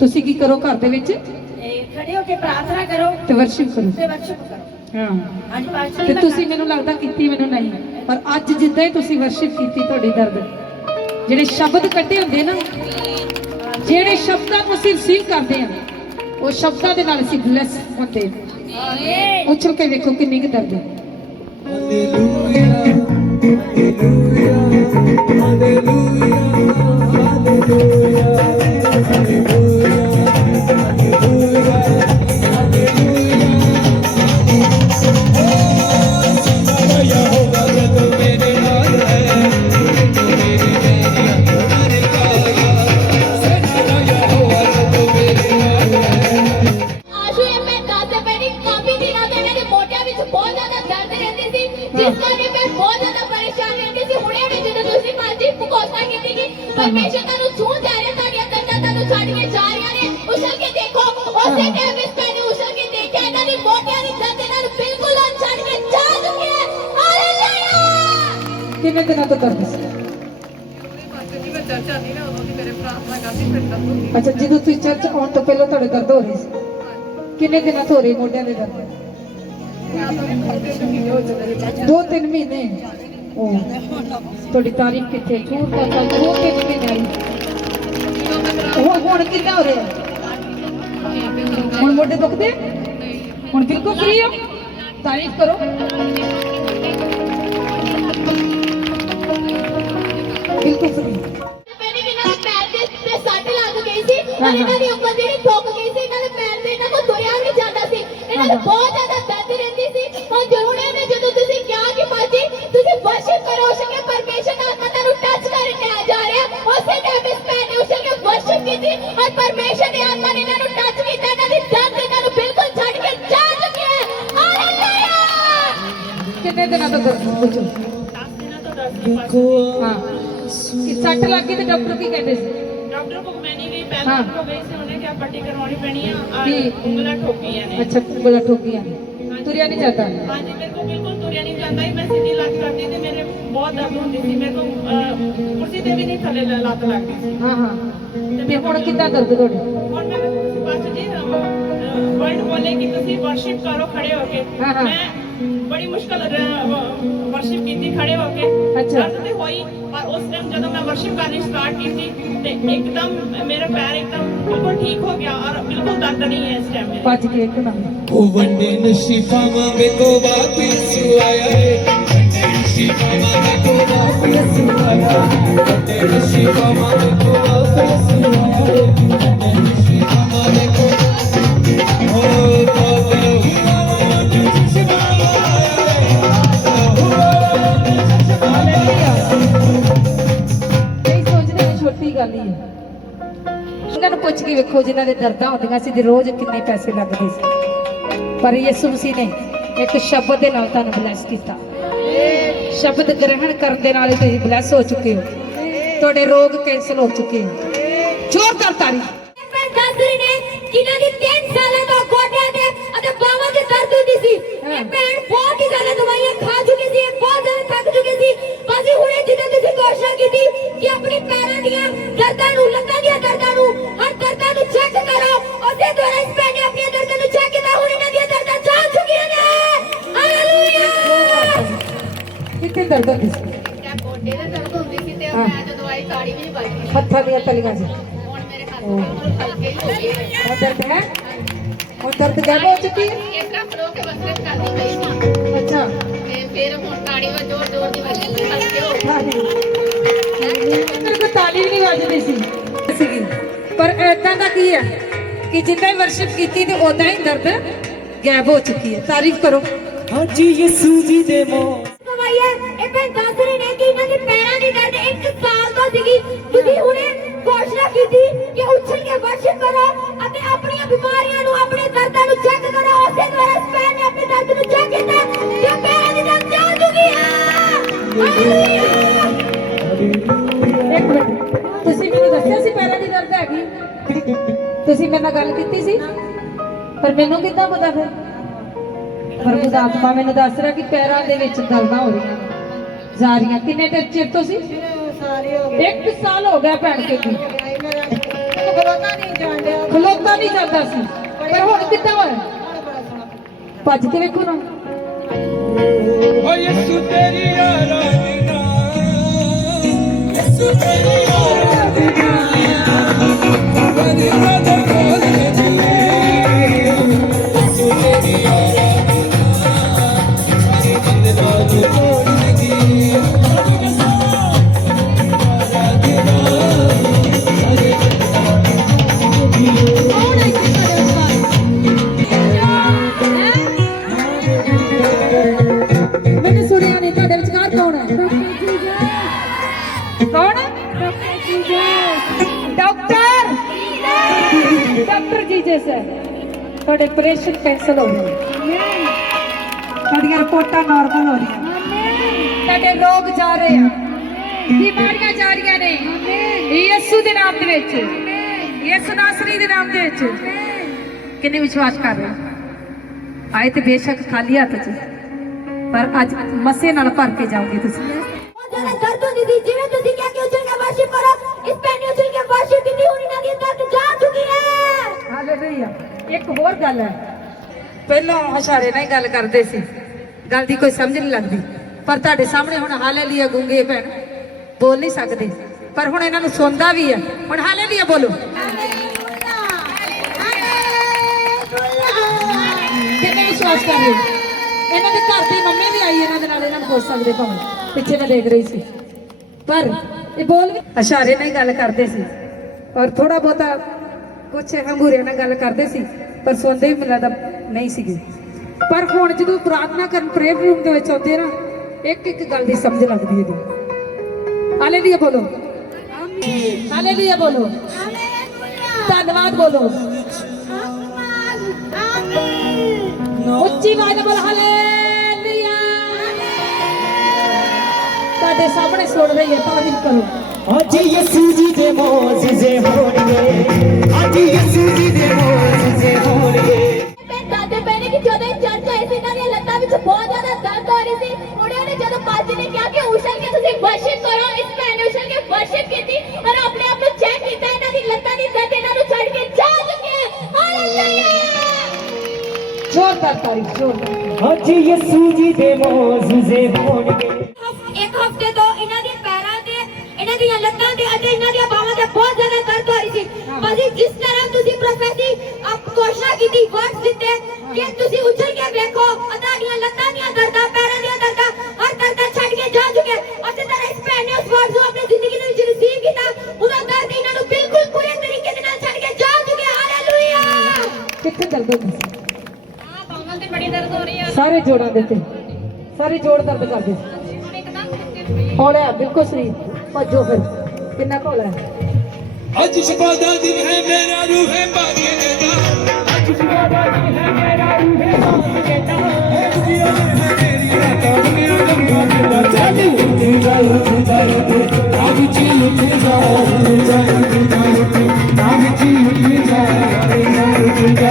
ਤੁਸੀਂ ਕੀ ਕਰੋ ਘਰ ਦੇ ਵਿੱਚ ਇਹ ਖੜੇ ਹੋ ਕੇ ਪ੍ਰਾਰਥਨਾ ਕਰੋ ਤੇ ਵਰਸ਼ਿਪ ਕਰੋ ਤੇ ਵਰਸ਼ਿਪ ਕਰੋ ਹਾਂ ਹਾਂਜੀ ਪਾਸਟਰ ਤੇ ਜੀ ਤੁਸੀਂ ਮੈਨੂੰ ਲੱਗਦਾ ਕੀਤੀ ਮੈਨੂੰ ਨਹੀਂ ਪਰ ਅੱਜ ਜਿੱਦਾਂ ਹੀ ਤੁਸੀਂ ਵਰਸ਼ਿਪ ਕੀਤੀ ਤੁਹਾਡੀ ਦਰਦ ਜਿਹੜੇ ਸ਼ਬਦ ਕੱਢੇ ਹੁੰਦੇ ਨਾ ਜਿਹੜੇ ਸ਼ਬਦਾਂ ਨੂੰ ਅਸੀਂ ਰਿਸੀਵ ਕਰਦੇ ਹਾਂ ਉਹ ਸ਼ਬਦਾਂ ਦੇ ਨਾਲ ਅਸੀਂ ਬਲੈਸ ਹੁੰਦੇ ਹਾਂ ਉਛਲ ਕੇ ਵੇਖੋ ਕਿੰਨੀ ਕੁ ਦਰਦ ਹੈ hallelujah hallelujah hallelujah hallelujah hallelujah Jehovah ਜਦੋਂ ਮੇਰੇ ਨਾਲ ਹੈ ਮੇਰੇ ਸੱਚਾ ਯਹੋਵਾ ਜਦੋਂ ਮੇਰੇ ਨਾਲ ਹੈ ਆਸ਼ੂ ਇਹ ਮੈਂ ਦੱਸਦੇ ਪਈ ਨਹੀਂ ਕਾਫੀ ਦਿਨਾਂ ਤੋਂ ਇਹਨਾਂ ਦੇ ਮੋਢਿਆਂ ਵਿੱਚ ਬਹੁਤ ਜ਼ਿਆਦਾ ਦਰਦ ਰਹਿੰਦੀ ਸੀ ਜਿਸ ਕਰਕੇ ਮੈਂ ਬਹੁਤ ਜ਼ਿਆਦਾ ਪਰੇਸ਼ਾਨ ਰਹਿੰਦੀ ਸੀ ਹੁਣੇ ਵੀ ਜਦੋਂ ਤੁਸੀਂ ਮਾਜੀ ਘੋਸ਼ਣਾ ਕੀਤੀ ਕਿ ਪਰਮੇਸ਼ਰ ਤੁਹਾਨੂੰ ਛੂਹ ਜਾ ਰਿਹਾ ਤੁਹਾਡੀਆਂ ਦਰਦਾਂ ਤੁਹਾਨੂੰ ਛੱਡ ਕੇ ਜਾ ਰਹੀਆਂ ਨੇ ਉਛਲ ਕੇ ਦੇਖੋ ਉਸੇ ਟਾਈਮ ਇਸ ਨੇ ਉਛਲ ਕੇ ਦੇਖਿਆ ਇਹਨਾਂ ਦੀ ਮੋਢਿਆਂ ਦੀ ਦਰਦ ਇਹਨਾਂ ਨੂੰ ਬਿਲਕੁਲ ਛੱਡ ਕੇ ਜਾ ਚੁੱਕੀ ਹੈ ਹਾਲੇਲੂਇਆ ਕਿੰਨੇ ਦਿਨਾਂ ਤੋਂ ਦਰਦ ਸੀ ਜੀ ਮੈਂ ਚਰਚ ਆਉਂਦੀ ਨਾ ਉਦੋਂ ਦੀ ਮੇਰੇ ਪ੍ਰਾਰਥਨਾ ਕਰਦੀ ਫਿਰ ਦਰਦ ਹੁੰਦੀ ਅੱਛਾ ਜਦੋਂ ਤੁਸੀਂ ਚਰਚ ਆਉਣ ਤੋਂ ਪਹਿਲਾਂ ਤੁਹਾਡੇ ਦਰਦ ਹੋ ਰਹੀ ਸੀ ਕਿੰਨੇ ਦਿਨਾਂ ਤੋਂ ਹੋ ਰਹੀ ਮੋਢਿਆਂ ਦੇ ਦਰਦ ਦੋ ਤਿੰਨ ਮਹੀਨੇ ਉਹ ਤੁਹਾਡੀ ਤਾਰੀਫ ਕਿੱਥੇ ਝੂਠ ਕਰਦਾ 2-3 ਮਹੀਨੇ ਆਈ ਹੁਣ ਕਿੰਨਾ ਹੋ ਰਿਹਾ ਹੁਣ ਮੋਢੇ ਦੁਖਦੇ ਹੁਣ ਬਿਲਕੁਲ ਫ੍ਰੀ ਹੋ ਤਾਰੀਫ ਕਰੋ ਬਿਲਕੁਲ ਫ੍ਰੀ मैंने भी ना पैर पे सट लग गई थी और इन्हां दी ऊपर जेडी ठोक गई थी इन्हां दे पैर ते इन्हां को तुरिया नहीं जाता सी इन्हां ਨੂੰ ਬਹੁਤ ਜ਼ਿਆਦਾ ਦਰਦ ਰਹਿੰਦੀ ਸੀ ਹੁਣ ਜਰੂਰੇ ਨੇ ਜਦੋਂ ਤੁਸੀਂ ਕਿਹਾ ਕਿ ਮਾਜੀ ਤੁਸੀਂ ਵਰਸ਼ਿਪ ਕਰੋ ਉਸਕੇ ਪਰਮੇਸ਼ਰ ਦਾ ਆਤਮਾ ਤੁਹਾਨੂੰ ਟੱਚ ਕਰਨ ਆ ਜਾ ਰਿਹਾ ਉਸੇ ਟਾਈਮ ਇਸ ਭੈਣ ਨੇ ਉਸਕੇ ਵਰਸ਼ਿਪ ਕੀਤੀ ਔਰ ਪਰਮੇਸ਼ਰ ਦੀ ਆਤਮਾ ਨੇ ਇਹਨਾਂ ਨੂੰ ਟੱਚ ਕੀਤਾ ਇਹਨਾਂ ਦੀ ਦਰਦ ਇਹਨਾਂ ਨੂੰ ਬਿਲਕੁਲ ਛੱਡ ਕੇ ਜਾ ਚੁੱਕੀ ਹੈ ਹਾਲੇਲੂਇਆ ਕਿੰਨੇ ਦਿਨਾਂ ਤੋਂ ਦਰਦ ਪੁੱਛੋ 10 ਦਿਨਾਂ ਤੋਂ ਦੱਸ ਹਾਂ ਕਿ ਸੱਟ ਲੱਗ ਗਈ ਤੇ ਡਾਕਟਰ ਕੀ ਕਹਿੰਦੇ ਸੀ डॉक्टर को मैं नहीं गई हाँ। पहले तो गई थी उन्हें क्या पट्टी करवानी पड़ी है और जी। उंगलियां ठोकी है ने अच्छा गला ठोक गया तुरिया नहीं जाता हाँ जी मेरे को बिल्कुल तुरिया नहीं जाता ही मैं सीधी लत करती थी मेरे बहुत दर्द होती थी मेरे को कुर्सी ते भी नहीं थले लत लगती थी ਹਾਂ ਹਾਂ ਤੇ ਹੁਣ ਕਿੱਦਾਂ ਦਰਦ ਤੁਹਾਡੇ और मैं बस जी वर्ड बोले कि तुसी वर्शिप करो खड़े होके हाँ, हाँ। मैं बड़ी मुश्किल वर्शिप की थी खड़े होके अच्छा। दर्द ते हुई पर उस टाइम जब मैं वर्शिप करनी स्टार्ट की थी ते एकदम मेरा पैर एकदम बिल्कुल ठीक हो गया और बिल्कुल दर्द नहीं है इस टाइम में ਭੱਜ ਕੇ ਇੱਕਦਮ ਉਹ ਵੰਡੇ ਨਸ਼ੀਫਾਵਾਂ ਵੇਖੋ ਵਾਪਿਸ ਆਇਆ ਏ ਵੰਡੇ ਨਸ਼ੀਫਾਵਾਂ ਵੇਖੋ ਵਾਪਿਸ ਆਇਆ ਵੰਡੇ ਨਸ਼ੀਫਾਵਾਂ ਵੇਖੋ ਵਾਪਿਸ ਆਇਆ ਏ ਵੰਡੇ ਨਸ਼ੀਫਾਵਾਂ ਵੇਖੋ ਓ ਬਾਬਾ ਇਹ ਸੋਚਦੇ ਨੇ ਛੋਟੀ ਗੱਲ ਹੀ ਹੈ ਉਹਨਾਂ ਨੂੰ ਪੁੱਛ ਕੇ ਵੇਖੋ ਜਿਨ੍ਹਾਂ ਦੇ ਦਰਦਾਂ ਹੁੰਦੀਆਂ ਸੀ ਤੇ ਰੋਜ਼ ਕਿੰਨੇ ਪੈਸੇ ਲੱਗਦੇ ਸੀ ਪਰ ਯਿਸੂ ਮਸੀਹ ਨੇ ਇੱਕ ਸ਼ਬਦ ਦੇ ਨਾਲ ਤੁਹਾਨੂੰ ਬਲੈਸ ਕੀਤਾ ਸ਼ਬਦ ਗ੍ਰਹਿਣ ਕਰਨ ਦੇ ਨਾਲ ਹੀ ਤੁਸੀਂ ਬਲੈਸ ਹੋ ਚੁੱਕੇ ਹੋ ਤੁਹਾਡੇ ਰੋਗ ਕੈਂਸਲ ਹੋ ਚੁੱਕੇ ਹੋ ਜ਼ੋਰਦਾਰ ਤਾਰੀਫ ਮੈਂ ਦੱਸ ਰਹੀ ਨੇ ਕਿਨਾਂ ਦੀ 3 ਸਾਲਾਂ ਤੋਂ ਗੋਡਿਆਂ ਦੇ ਅਤੇ ਬਾਹਾਂ ਦੇ ਦਰਦ ਹੁੰਦੀ ਸੀ ਇਹ ਭੈਣ ਬਹੁਤ ਹੀ ਜ਼ਿਆਦਾ ਦਵਾਈਆਂ ਖਾ ਚੁੱਕੀ ਸੀ ਇਹ ਬਹੁਤ ਜ਼ਿਆਦਾ ਥੱਕ ਚੁੱਕੀ ਸੀ ਬਾਜੀ ਹੁਣੇ ਜਿੱਦਾਂ ਤੁਸੀਂ ਕੋਸ਼ਿਸ਼ ਕੀਤੀ ਕਿ ਆਪਣੀ ਪੈਰਾਂ ਦੀਆਂ ਦਰਦਾਂ ਨੂੰ ਲੱਤਾਂ ਦੀਆਂ ਦਰਦਾਂ ਨੂੰ ਹਰ ਦਰਦਾਂ ਨੂੰ ਚੈੱਕ ਕਰੋ ਉਹਦੇ ਦੁਆਰਾ ਇਸ ਭੈਣ ਨੇ ਆਪਣੀਆਂ ਦਰਦਾਂ ਨੂੰ ਚੈੱਕ ਕੀਤਾ ਹੁਣ ਇਹਨਾਂ ਦੀਆਂ ਦਰਦਾਂ ਜਾ ਚੁੱਕੀਆਂ ਨੇ ਹਾਲੇਲੂਇਆ ਕਿੱਥੇ ਦਰਦ ਹੁੰਦੀ ਸੀ क्या गोडे दे दर्द होंदी सी ते हाँ। मैं जो दवाई ताड़ी भी नहीं पाई ਹੱਥਾਂ ਦੀਆਂ ਤਲੀਆਂ 'ਚ हुण मेरे हाथ बिल्कुल हल्के ही हो गए ਹੁਣ ਦਰਦ ਹੈ ਹੁਣ ਦਰਦ ਗਾਇਬ ਹੋ ਚੁੱਕੀ ਹੈ एक ना फ्लो के बसरत करनी पई सी ਅੱਛਾ ते फिर हुण ताड़ी वा जोर जोर दी वजह हल्के हो ਮੇਰੇ ਕੋਲ ਤਾਲੀ ਵੀ ਨਹੀਂ ਵੱਜਦੀ ਸੀਗੀ ਪਰ ਏਦਾਂ ਦਾ ਕੀ ਹੈ ਕਿ ਜਿੰਨਾ ਹੀ ਵਰਸ਼ਿਪ ਕੀਤੀ ਤੇ ਉਦਾਂ ਹੀ ਦਰਦ ਗਾਇਬ ਹੋ ਚੁੱਕੀ ਹੈ ਤਾਰੀਫ ਕਰੋ ਹਾਂਜੀ ਯਿਸੂ ਜੀ ਦੇ ਮੋਹ ਦਵਾਈ ਹੈ ਇਹ ਭੈਣ ਦੱਸ ਰਹੀ ਨੇ ਕਿ ਇਹਨਾਂ ਦੇ ਪੈਰਾਂ ਦੀ ਦਰਦ 1 ਸਾਲ ਤੋਂ ਸੀਗੀ ਤੁਸੀਂ ਹੁਣੇ ਕੋਸ਼ਿਸ਼ ਕੀਤੀ ਕਿ ਉੱਛਲ ਕੇ ਵਰਸ਼ਿਪ ਕਰੋ ਅਤੇ ਆਪਣੀਆਂ ਬਿਮਾਰੀਆਂ ਨੂੰ ਆਪਣੇ ਦਰਦਾਂ ਨੂੰ ਚੈੱਕ ਕਰੋ ਉਸੇ ਦੁਆਰਾ ਇਸ ਭੈਣ ਨੇ ਆਪਣੇ ਦਰਦ ਨੂੰ ਚੈੱਕ ਕੀਤਾ ਤੇ ਪੈਰਾਂ ਦੀ ਦਰਦ ਜਾ ਚੁੱਕੀ ਹੈ ਹਾਲੇਲੂਇਆ ਇੱਕ ਮਿੰਟ ਤੁਸੀਂ ਮੈਨੂੰ ਦੱਸਿਆ ਸੀ ਪੈਰਾਂ ਦੀ ਦਰਦ ਹੈਗੀ ਤੁਸੀਂ ਮੇਰੇ ਨਾਲ ਗੱਲ ਕੀਤੀ ਸੀ ਪਰ ਮੈਨੂੰ ਕਿੱਦਾਂ ਪਤਾ ਫਿਰ ਪ੍ਰਭੂ ਦਾ ਆਤਮਾ ਮੈਨੂੰ ਦੱਸ ਰਿਹਾ ਕਿ ਪੈਰਾਂ ਦੇ ਵਿੱਚ ਦਰਦਾਂ ਹੋ ਰਹੀਆਂ ਨੇ ਜਾ ਰਹੀਆਂ ਕਿੰਨੇ ਚਿਰ ਤੋਂ ਸੀ ਸਾਰੇ ਹੋ ਗਏ 1 ਸਾਲ ਹੋ ਗਿਆ ਭੈਣ ਕੇ ਕੀ ਖਲੋਤਾ ਨਹੀਂ ਜਾਣਿਆ ਖਲੋਤਾ ਨਹੀਂ ਜਾਂਦਾ ਸੀ ਪਰ ਹੁਣ ਕਿੱਦਾਂ ਹੋਇਆ ਬੜਾ ਸੋਹਣਾ ਭੱਜ ਕੇ ਵੇਖੋ ਨਾ ਓ ਯਿਸੂ ਤੇਰੀ ਆਰਾਧਨਾ ਯਿਸੂ ਤੇਰੀ ਆਰਾਧਨਾ ਵਰਿਆ ਦਾ ਕੋਲ ਜੀਏ ਯਿਸੂ ਤੇਰੀ ਆਰਾਧਨਾ ਸਾਰੀ ਜਿੰਦ ਨਾਲ ਜੋੜ ਜੀਏ ਮੈਨੂੰ ਸੁਣਿਆ ਨਹੀਂ ਤੁਹਾਡੇ ਵਿਚਕਾਰ ਕੌਣ ਹੈ ਕੌਣ ਡਾਕਟਰ ਡਾਕਟਰ ਜੀਜਸ ਹੈ ਤੁਹਾਡੇ ਆਪਰੇਸ਼ਨ ਕੈਂਸਲ ਹੋ ਗਏ ਤੁਹਾਡੀਆਂ ਰਿਪੋਰਟਾਂ ਨਾਰਮਲ ਹੋ ਰਹੀਆਂ ਤੁਹਾਡੇ ਰੋਗ ਜਾ ਰਹੇ ਆ ਬਿਮਾਰੀਆਂ ਜਾ ਰਹੀਆਂ ਨੇ ਯਿਸੂ ਦੇ ਨਾਮ ਦੇ ਵਿੱਚ ਯਿਸੂ ਨਾਸਰੀ ਦੇ ਨਾਮ ਦੇ ਵਿੱਚ ਕਿੰਨੇ ਵਿਸ਼ਵਾਸ ਕਰ ਰਹੇ ਹੋ? ਆਏ ਤੇ ਬੇਸ਼ੱਕ ਖਾਲੀ ਹੱਥ 'ਚ ਪਰ ਅੱਜ ਮਸੇ ਨਾਲ ਭਰ ਕੇ ਜਾਓਗੇ ਤੁਸੀਂ ਬਹੁਤ ਜ਼ਿਆਦਾ ਦਰਦ ਹੁੰਦੀ ਸੀ ਜਿਵੇਂ ਤੁਸੀਂ ਕਿਹਾ ਕਿ ਉੱਛਲ ਕੇ ਵਰਸ਼ਿਪ ਕਰੋ ਇਸ ਭੈਣ ਨੇ ਉੱਛਲ ਕੇ ਵਰਸ਼ਿਪ ਕੀਤੀ ਹੁਣ ਇਹਨਾਂ ਦੀ ਦਰਦ ਜਾ ਚੁੱਕੀ ਹੈ ਹਾਲੇਲੂਇਆ ਇੱਕ ਹੋਰ ਗੱਲ ਹੈ ਪਹਿਲਾਂ ਇਸ਼ਾਰੇ ਨਾਲ ਹੀ ਗੱਲ ਕਰਦੇ ਸੀ, ਗੱਲ ਦੀ ਕੋਈ ਸਮਝ ਨਹੀਂ ਲੱਗਦੀ। ਪਰ ਤੁਹਾਡੇ ਸਾਹਮਣੇ ਹੁਣ ਹਾਲੇਲੂਇਆ ਗੂੰਗੇ ਭੈਣ ਬੋਲ ਨਹੀਂ ਸਕਦੇ, ਪਰ ਹੁਣ ਇਹਨਾਂ ਨੂੰ ਸੁਣਦਾ ਵੀ ਹੈ। ਹੁਣ ਹਾਲੇਲੂਇਆ ਬੋਲੋ। ਕਿੰਨੇ ਵਿਸ਼ਵਾਸ ਕਰ ਰਹੇ? ਇਹਨਾਂ ਦੇ ਘਰ ਦੀ ਮੰਮੀ ਵੀ ਆਈ ਇਹਨਾਂ ਦੇ ਨਾਲ, ਇਹਨਾਂ ਨੂੰ ਪੁੱਛ ਸਕਦੇ ਭਾਵੇਂ, ਪਿੱਛੇ ਮੈਂ ਦੇਖ ਰਹੀ ਸੀ। ਪਰ ਇਹ ਬੋਲ ਵੀ ਇਸ਼ਾਰੇ ਨਾਲ ਹੀ ਗੱਲ ਕਰਦੇ ਸੀ, ਔਰ ਥੋੜਾ ਬਹੁਤਾ ਕੁਛ ਹੰਗੂਰੇ ਨਾਲ ਗੱਲ ਕਰਦੇ ਸੀ, ਪਰ ਸੁਣਦੇ ਵੀ ਮੈਨੂੰ ਲੱਗਦਾ ਨਹੀਂ ਸੀਗੇ। ਪਰ ਹੁਣ ਜਦੋਂ ਪ੍ਰਾਰਥਨਾ ਕਰਨ ਪ੍ਰੇਅਰ ਰੂਮ ਦੇ ਵਿੱਚ ਆਉਂਦੇ ਨਾ, ਇੱਕ ਇੱਕ ਗੱਲ ਦੀ ਸਮਝ ਲੱਗਦੀ ਹੈ। ਹਾਲੇਲੂਇਆ ਬੋਲੋ, ਹਾਲੇਲੂਇਆ ਬੋਲੋ, ਧੰਨਵਾਦ ਬੋਲੋ, ਉੱਚੀ ਆਵਾਜ਼ ਨਾਲ ਬੋਲੋ ਹਾਲੇਲੂਇਆ। ਤੁਹਾਡੇ ਸਾਹਮਣੇ ਸੁਣ ਰਹੀ ਹੈ, ਤਾਰੀਫ ਕਰੋ। ਅੱਜ ਯਿਸੂ ਜੀ ਦੇ ਮੌਜੂਜ਼ੇ ਹੋਣਗੇ, ਅੱਜ ਯਿਸੂ ਜੀ ਦੇ ਮੌਜੂਜ਼ੇ ਹੋਣਗੇ। ਮੈਂ ਦਾਦੇ ਪਹਿਲੇ ਕਿ ਜਦੋਂ ਚਰਚ ਆਈ ਸੀ ਇਹਨਾਂ ਦੀਆਂ ਲੱਤਾਂ ਵਿੱਚ ਬਹੁਤ ਜ਼ਿਆਦਾ ਦਰਦ ਹੋ ਰਹੀ ਸੀ। ਉਹਨੇ ਜਦੋਂ ਪਾਜੀ ਨੇ ਕਿਹਾ ਕਿ ਉਛਲ ਕੇ ਤੁਸੀਂ ਵਰਸ਼ਿਪ ਕਰੋ, ਇਸ ਭੈਣ ਨੇ ਉਛਲ ਕੇ ਵਰਸ਼ਿਪ ਕੀਤੀ ਔਰ ਆਪਣੇ ਆਪ ਨੂੰ ਚੈੱਕ ਕੀਤਾ। ਇਹਨਾਂ ਦੀ ਲੱਤਾਂ ਦੀ ਦਰਦ ਇਹਨਾਂ ਨੂੰ ਛੱਡ ਕੇ ਜਾ ਚੁੱਕੀ ਹੈ। ਹਾਲੇਲੂਇਆ, ਜ਼ੋਰਦਾਰ ਤਾਰੀਫ, ਜ਼ੋਰਦਾਰ। ਅੱਜ ਯਿਸੂ ਜੀ ਦੇ ਮੌਜੂਜ਼ੇ ਹੋਣਗੇ। ਇੱਕ ਹਫ਼ਤੇ ਤੋਂ ਇਹਨਾਂ ਦੇ ਪੈਰਾਂ ਤੇ, ਇਹਨਾਂ ਦੀਆਂ ਲੱਤਾਂ ਤੇ ਅਤੇ ਇਹਨਾਂ ਦੀਆਂ ਬਾਹਾਂ ਤੇ ਬਹੁਤ ਜ਼ਿਆਦਾ ਦਰਦ ਹੋ ਰਹੀ ਸੀ। ਭਾਜੀ ਜਿਸ ਤਰ੍ਹਾਂ ਤੁਸੀਂ ਪ੍ਰੋਫੈਸੀ ਆਪ ਘੋਸ਼ਣਾ ਕੀਤੀ, ਵਰਡ ਦਿੱਤੇ ਕਿ ਤੁਸੀਂ ਉਛਲ ਕੇ ਵੇਖੋ, ਤੁਹਾਡੀਆਂ ਲੱਤਾਂ ਦੀਆਂ ਦਰਦਾਂ, ਪੈਰਾਂ ਦੀਆਂ ਦਰਦਾਂ ਹਰ ਦਰਦਾਂ ਛੱਡ ਕੇ ਜਾ ਚੁੱਕੇ। ਉਸੇ ਤਰ੍ਹਾਂ ਇਸ ਭੈਣ ਨੇ ਉਸ ਵਰਡ ਨੂੰ ਆਪਣੀ ਜ਼ਿੰਦਗੀ ਦੇ ਵਿੱਚ ਰਿਸੀਵ ਕੀਤਾ, ਉਹਦਾ ਦਰਦ ਇਹਨਾਂ ਨੂੰ ਬਿਲਕੁਲ ਪੂਰੇ ਤਰੀਕੇ ਦੇ ਨਾਲ ਛੱਡ ਕੇ ਜਾ ਚੁੱਕੇ। ਹਾਲੇਲੂਇਆ। ਕਿੱਥੇ ਦਰਦ ਹੁੰਦੀ ਸੀ? ਬਾਹਾਂ ਤੇ ਬੜੀ ਦਰਦ ਹੋ ਰਹੀ ਹੈ ਸਾਰੇ ਜੋੜਾਂ ਦੇ ਤੇ, ਸਾਰੇ ਜੋੜ ਦਰਦ ਕਰਦੇ ਸੀ। ਹੁਣ ਇੱਕਦਮ ਸੁੱਤੀ ਹੌਲਾ ਹੈ ਬਿਲਕੁਲ ਸਰੀਰ। ਭੱਜੋ ਫਿਰ, ਕਿੰਨਾ ਹੌਲਾ ਹੈ। ਅੱਜ ਸ਼ੁਕਰ ਦਾ ਦਿਨ ਹੈ, ਮੇਰਾ ਰੂਹ ਹੈ ਬਾਗੇ ਦਾ। ਅੱਜ ਸ਼ੁਕਰ ਦਾ ਦਿਨ ਹੈ, ਮੇਰਾ ਰੂਹ ਹੈ ਬਾਗੇ ਦਾ। ਇਹ ਦੁਨੀਆ ਹੈ ਮੇਰੀ ਰਾਤਾਂ, ਮੇਰਾ ਲੰਮਾ ਦਿਨ ਚੱਲ ਉੱਠ ਜਾ, ਉੱਠ ਜਾ, ਆਗ ਚ ਉੱਠ ਜਾ, ਉੱਠ ਜਾ, ਉੱਠ ਜਾ, ਆਗ ਚ ਉੱਠ ਜਾ, ਉੱਠ ਜਾ।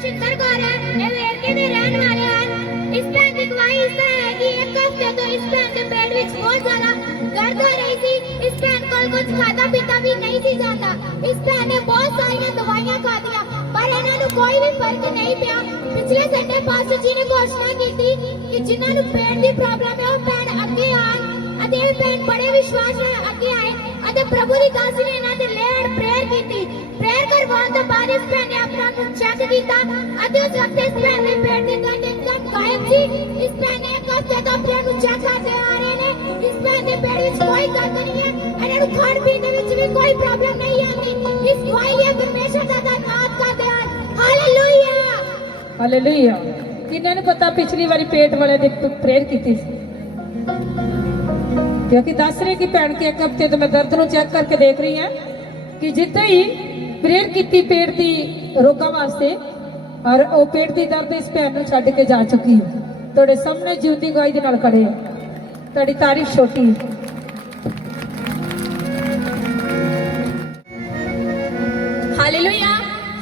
ਸ਼ਿੰਦਰ ਕੌਰ ਹੈ, ਇਹ ਵੇਰਕੇ ਦੇ ਰਹਿਣ ਵਾਲੇ ਹਨ। ਇਸ ਭੈਣ ਦੀ ਗਵਾਹੀ ਇਸ ਤਰ੍ਹਾਂ ਹੈ ਕਿ ਇੱਕ ਹਫ਼ਤੇ ਤੋਂ ਇਸ ਭੈਣ ਦੇ ਪੇਟ ਵਿੱਚ ਬਹੁਤ ਜ਼ਿਆਦਾ ਦਰਦ ਹੋ ਰਹੀ ਸੀ। ਇਸ ਭੈਣ ਕੋਲ ਕੁਝ ਖਾਧਾ ਪੀਤਾ ਵੀ ਨਹੀਂ ਸੀ ਜਾਂਦਾ। ਇਸ ਭੈਣ ਨੇ ਬਹੁਤ ਸਾਰੀਆਂ ਦਵਾਈਆਂ ਖਾਧੀਆਂ, ਪਰ ਇਹਨਾਂ ਨੂੰ ਕੋਈ ਵੀ ਫਰਕ ਨਹੀਂ ਪਿਆ। ਪਿਛਲੇ ਸੰਡੇ ਪਾਸਟਰ ਜੀ ਨੇ ਘੋਸ਼ਣਾ ਕੀਤੀ ਕਿ ਜਿਨ੍ਹਾਂ ਨੂੰ ਪੇਟ ਦੀ ਪ੍ਰੋਬਲਮ ਹੈ ਉਹ ਭੈਣ ਅੱਗੇ ਆਉਣ, ਅਤੇ ਇਹ ਭੈਣ ਬੜੇ ਵਿਸ਼ਵਾਸ ਨਾਲ ਅੱਗੇ ਆਏ ਅਤੇ ਪ੍ਰਭੂ ਦੀ ਦਾਸੀ ਨੇ ਇਹਨਾਂ ਦੇ ਲਈ ਪ੍ਰੇਅਰ ਕੀਤੀ। ਪ੍ਰੇਅਰ ਕਰਵਾਉਣ ਤੋਂ ਬਾਅਦ ਇਸ ਭੈਣ ਨੇ ਆਪਣਾ ਨੂੰ ਚੈੱਕ ਕੀਤਾ ਅਤੇ ਉਸ ਵਕਤ ਇਸ ਭੈਣ ਦੇ ਪੇਟ ਦੀ ਦਰਦ ਇੱਕਦਮ ਗਾਇਬ ਸੀ। ਇਸ ਭੈਣ ਨੇ ਇੱਕ ਹਫ਼ਤੇ ਤੋਂ ਆਪਣੇ ਨੂੰ ਚੈੱਕ ਕਰਦੇ ਆ ਰਹੇ ਨੇ। ਇਸ ਭੈਣ ਦੇ ਪੇਟ ਵਿੱਚ ਕੋਈ ਦਰਦ ਨਹੀਂ ਹੈ, ਇਹਨਾਂ ਨੂੰ ਖਾਣ ਪੀਣ ਦੇ ਵਿੱਚ ਵੀ ਕੋਈ ਪ੍ਰੋਬਲਮ ਨਹੀਂ ਆਉਂਦੀ। ਇਸ ਗਵਾਹੀ ਲਈ ਪਰਮੇਸ਼ਰ ਦਾ ਧੰਨਵਾਦ ਕਰਦੇ ਹਨ। Hallelujah, hallelujah. ਕਿੰਨਾਂ ਨੂੰ ਪਤਾ ਪਿਛਲੀ ਵਾਰੀ ਪੇਟ ਵਾਲੇ ਦੀ ਪ੍ਰੇਅਰ ਕੀਤੀ ਸੀ? ਕਿਉਂਕਿ ਦੱਸ ਰਹੇ ਕਿ ਭੈਣ ਕੇ ਇੱਕ ਹਫ਼ਤੇ ਤੋਂ ਮੈਂ ਦਰਦ ਨੂੰ ਚੈੱਕ ਕਰਕੇ ਦੇਖ ਰਹੀ ਹਾਂ ਕਿ ਜਿੱਥੇ ਹੀ ਪ੍ਰੇਅਰ ਕੀਤੀ ਪੇਟ ਦੀ ਰੋਗਾਂ ਵਾਸਤੇ, ਔਰ ਉਹ ਪੇਟ ਦੀ ਦਰਦ ਇਸ ਭੈਣ ਨੂੰ ਛੱਡ ਕੇ ਜਾ ਚੁੱਕੀ ਹੈ। ਤੁਹਾਡੇ ਸਾਹਮਣੇ ਜਿਉਂਦੀ ਗਵਾਹੀ ਦੇ ਨਾਲ ਖੜੇ ਆ। ਤੁਹਾਡੀ ਤਾਰੀਫ ਛੋਟੀ ਹੈ। Hallelujah,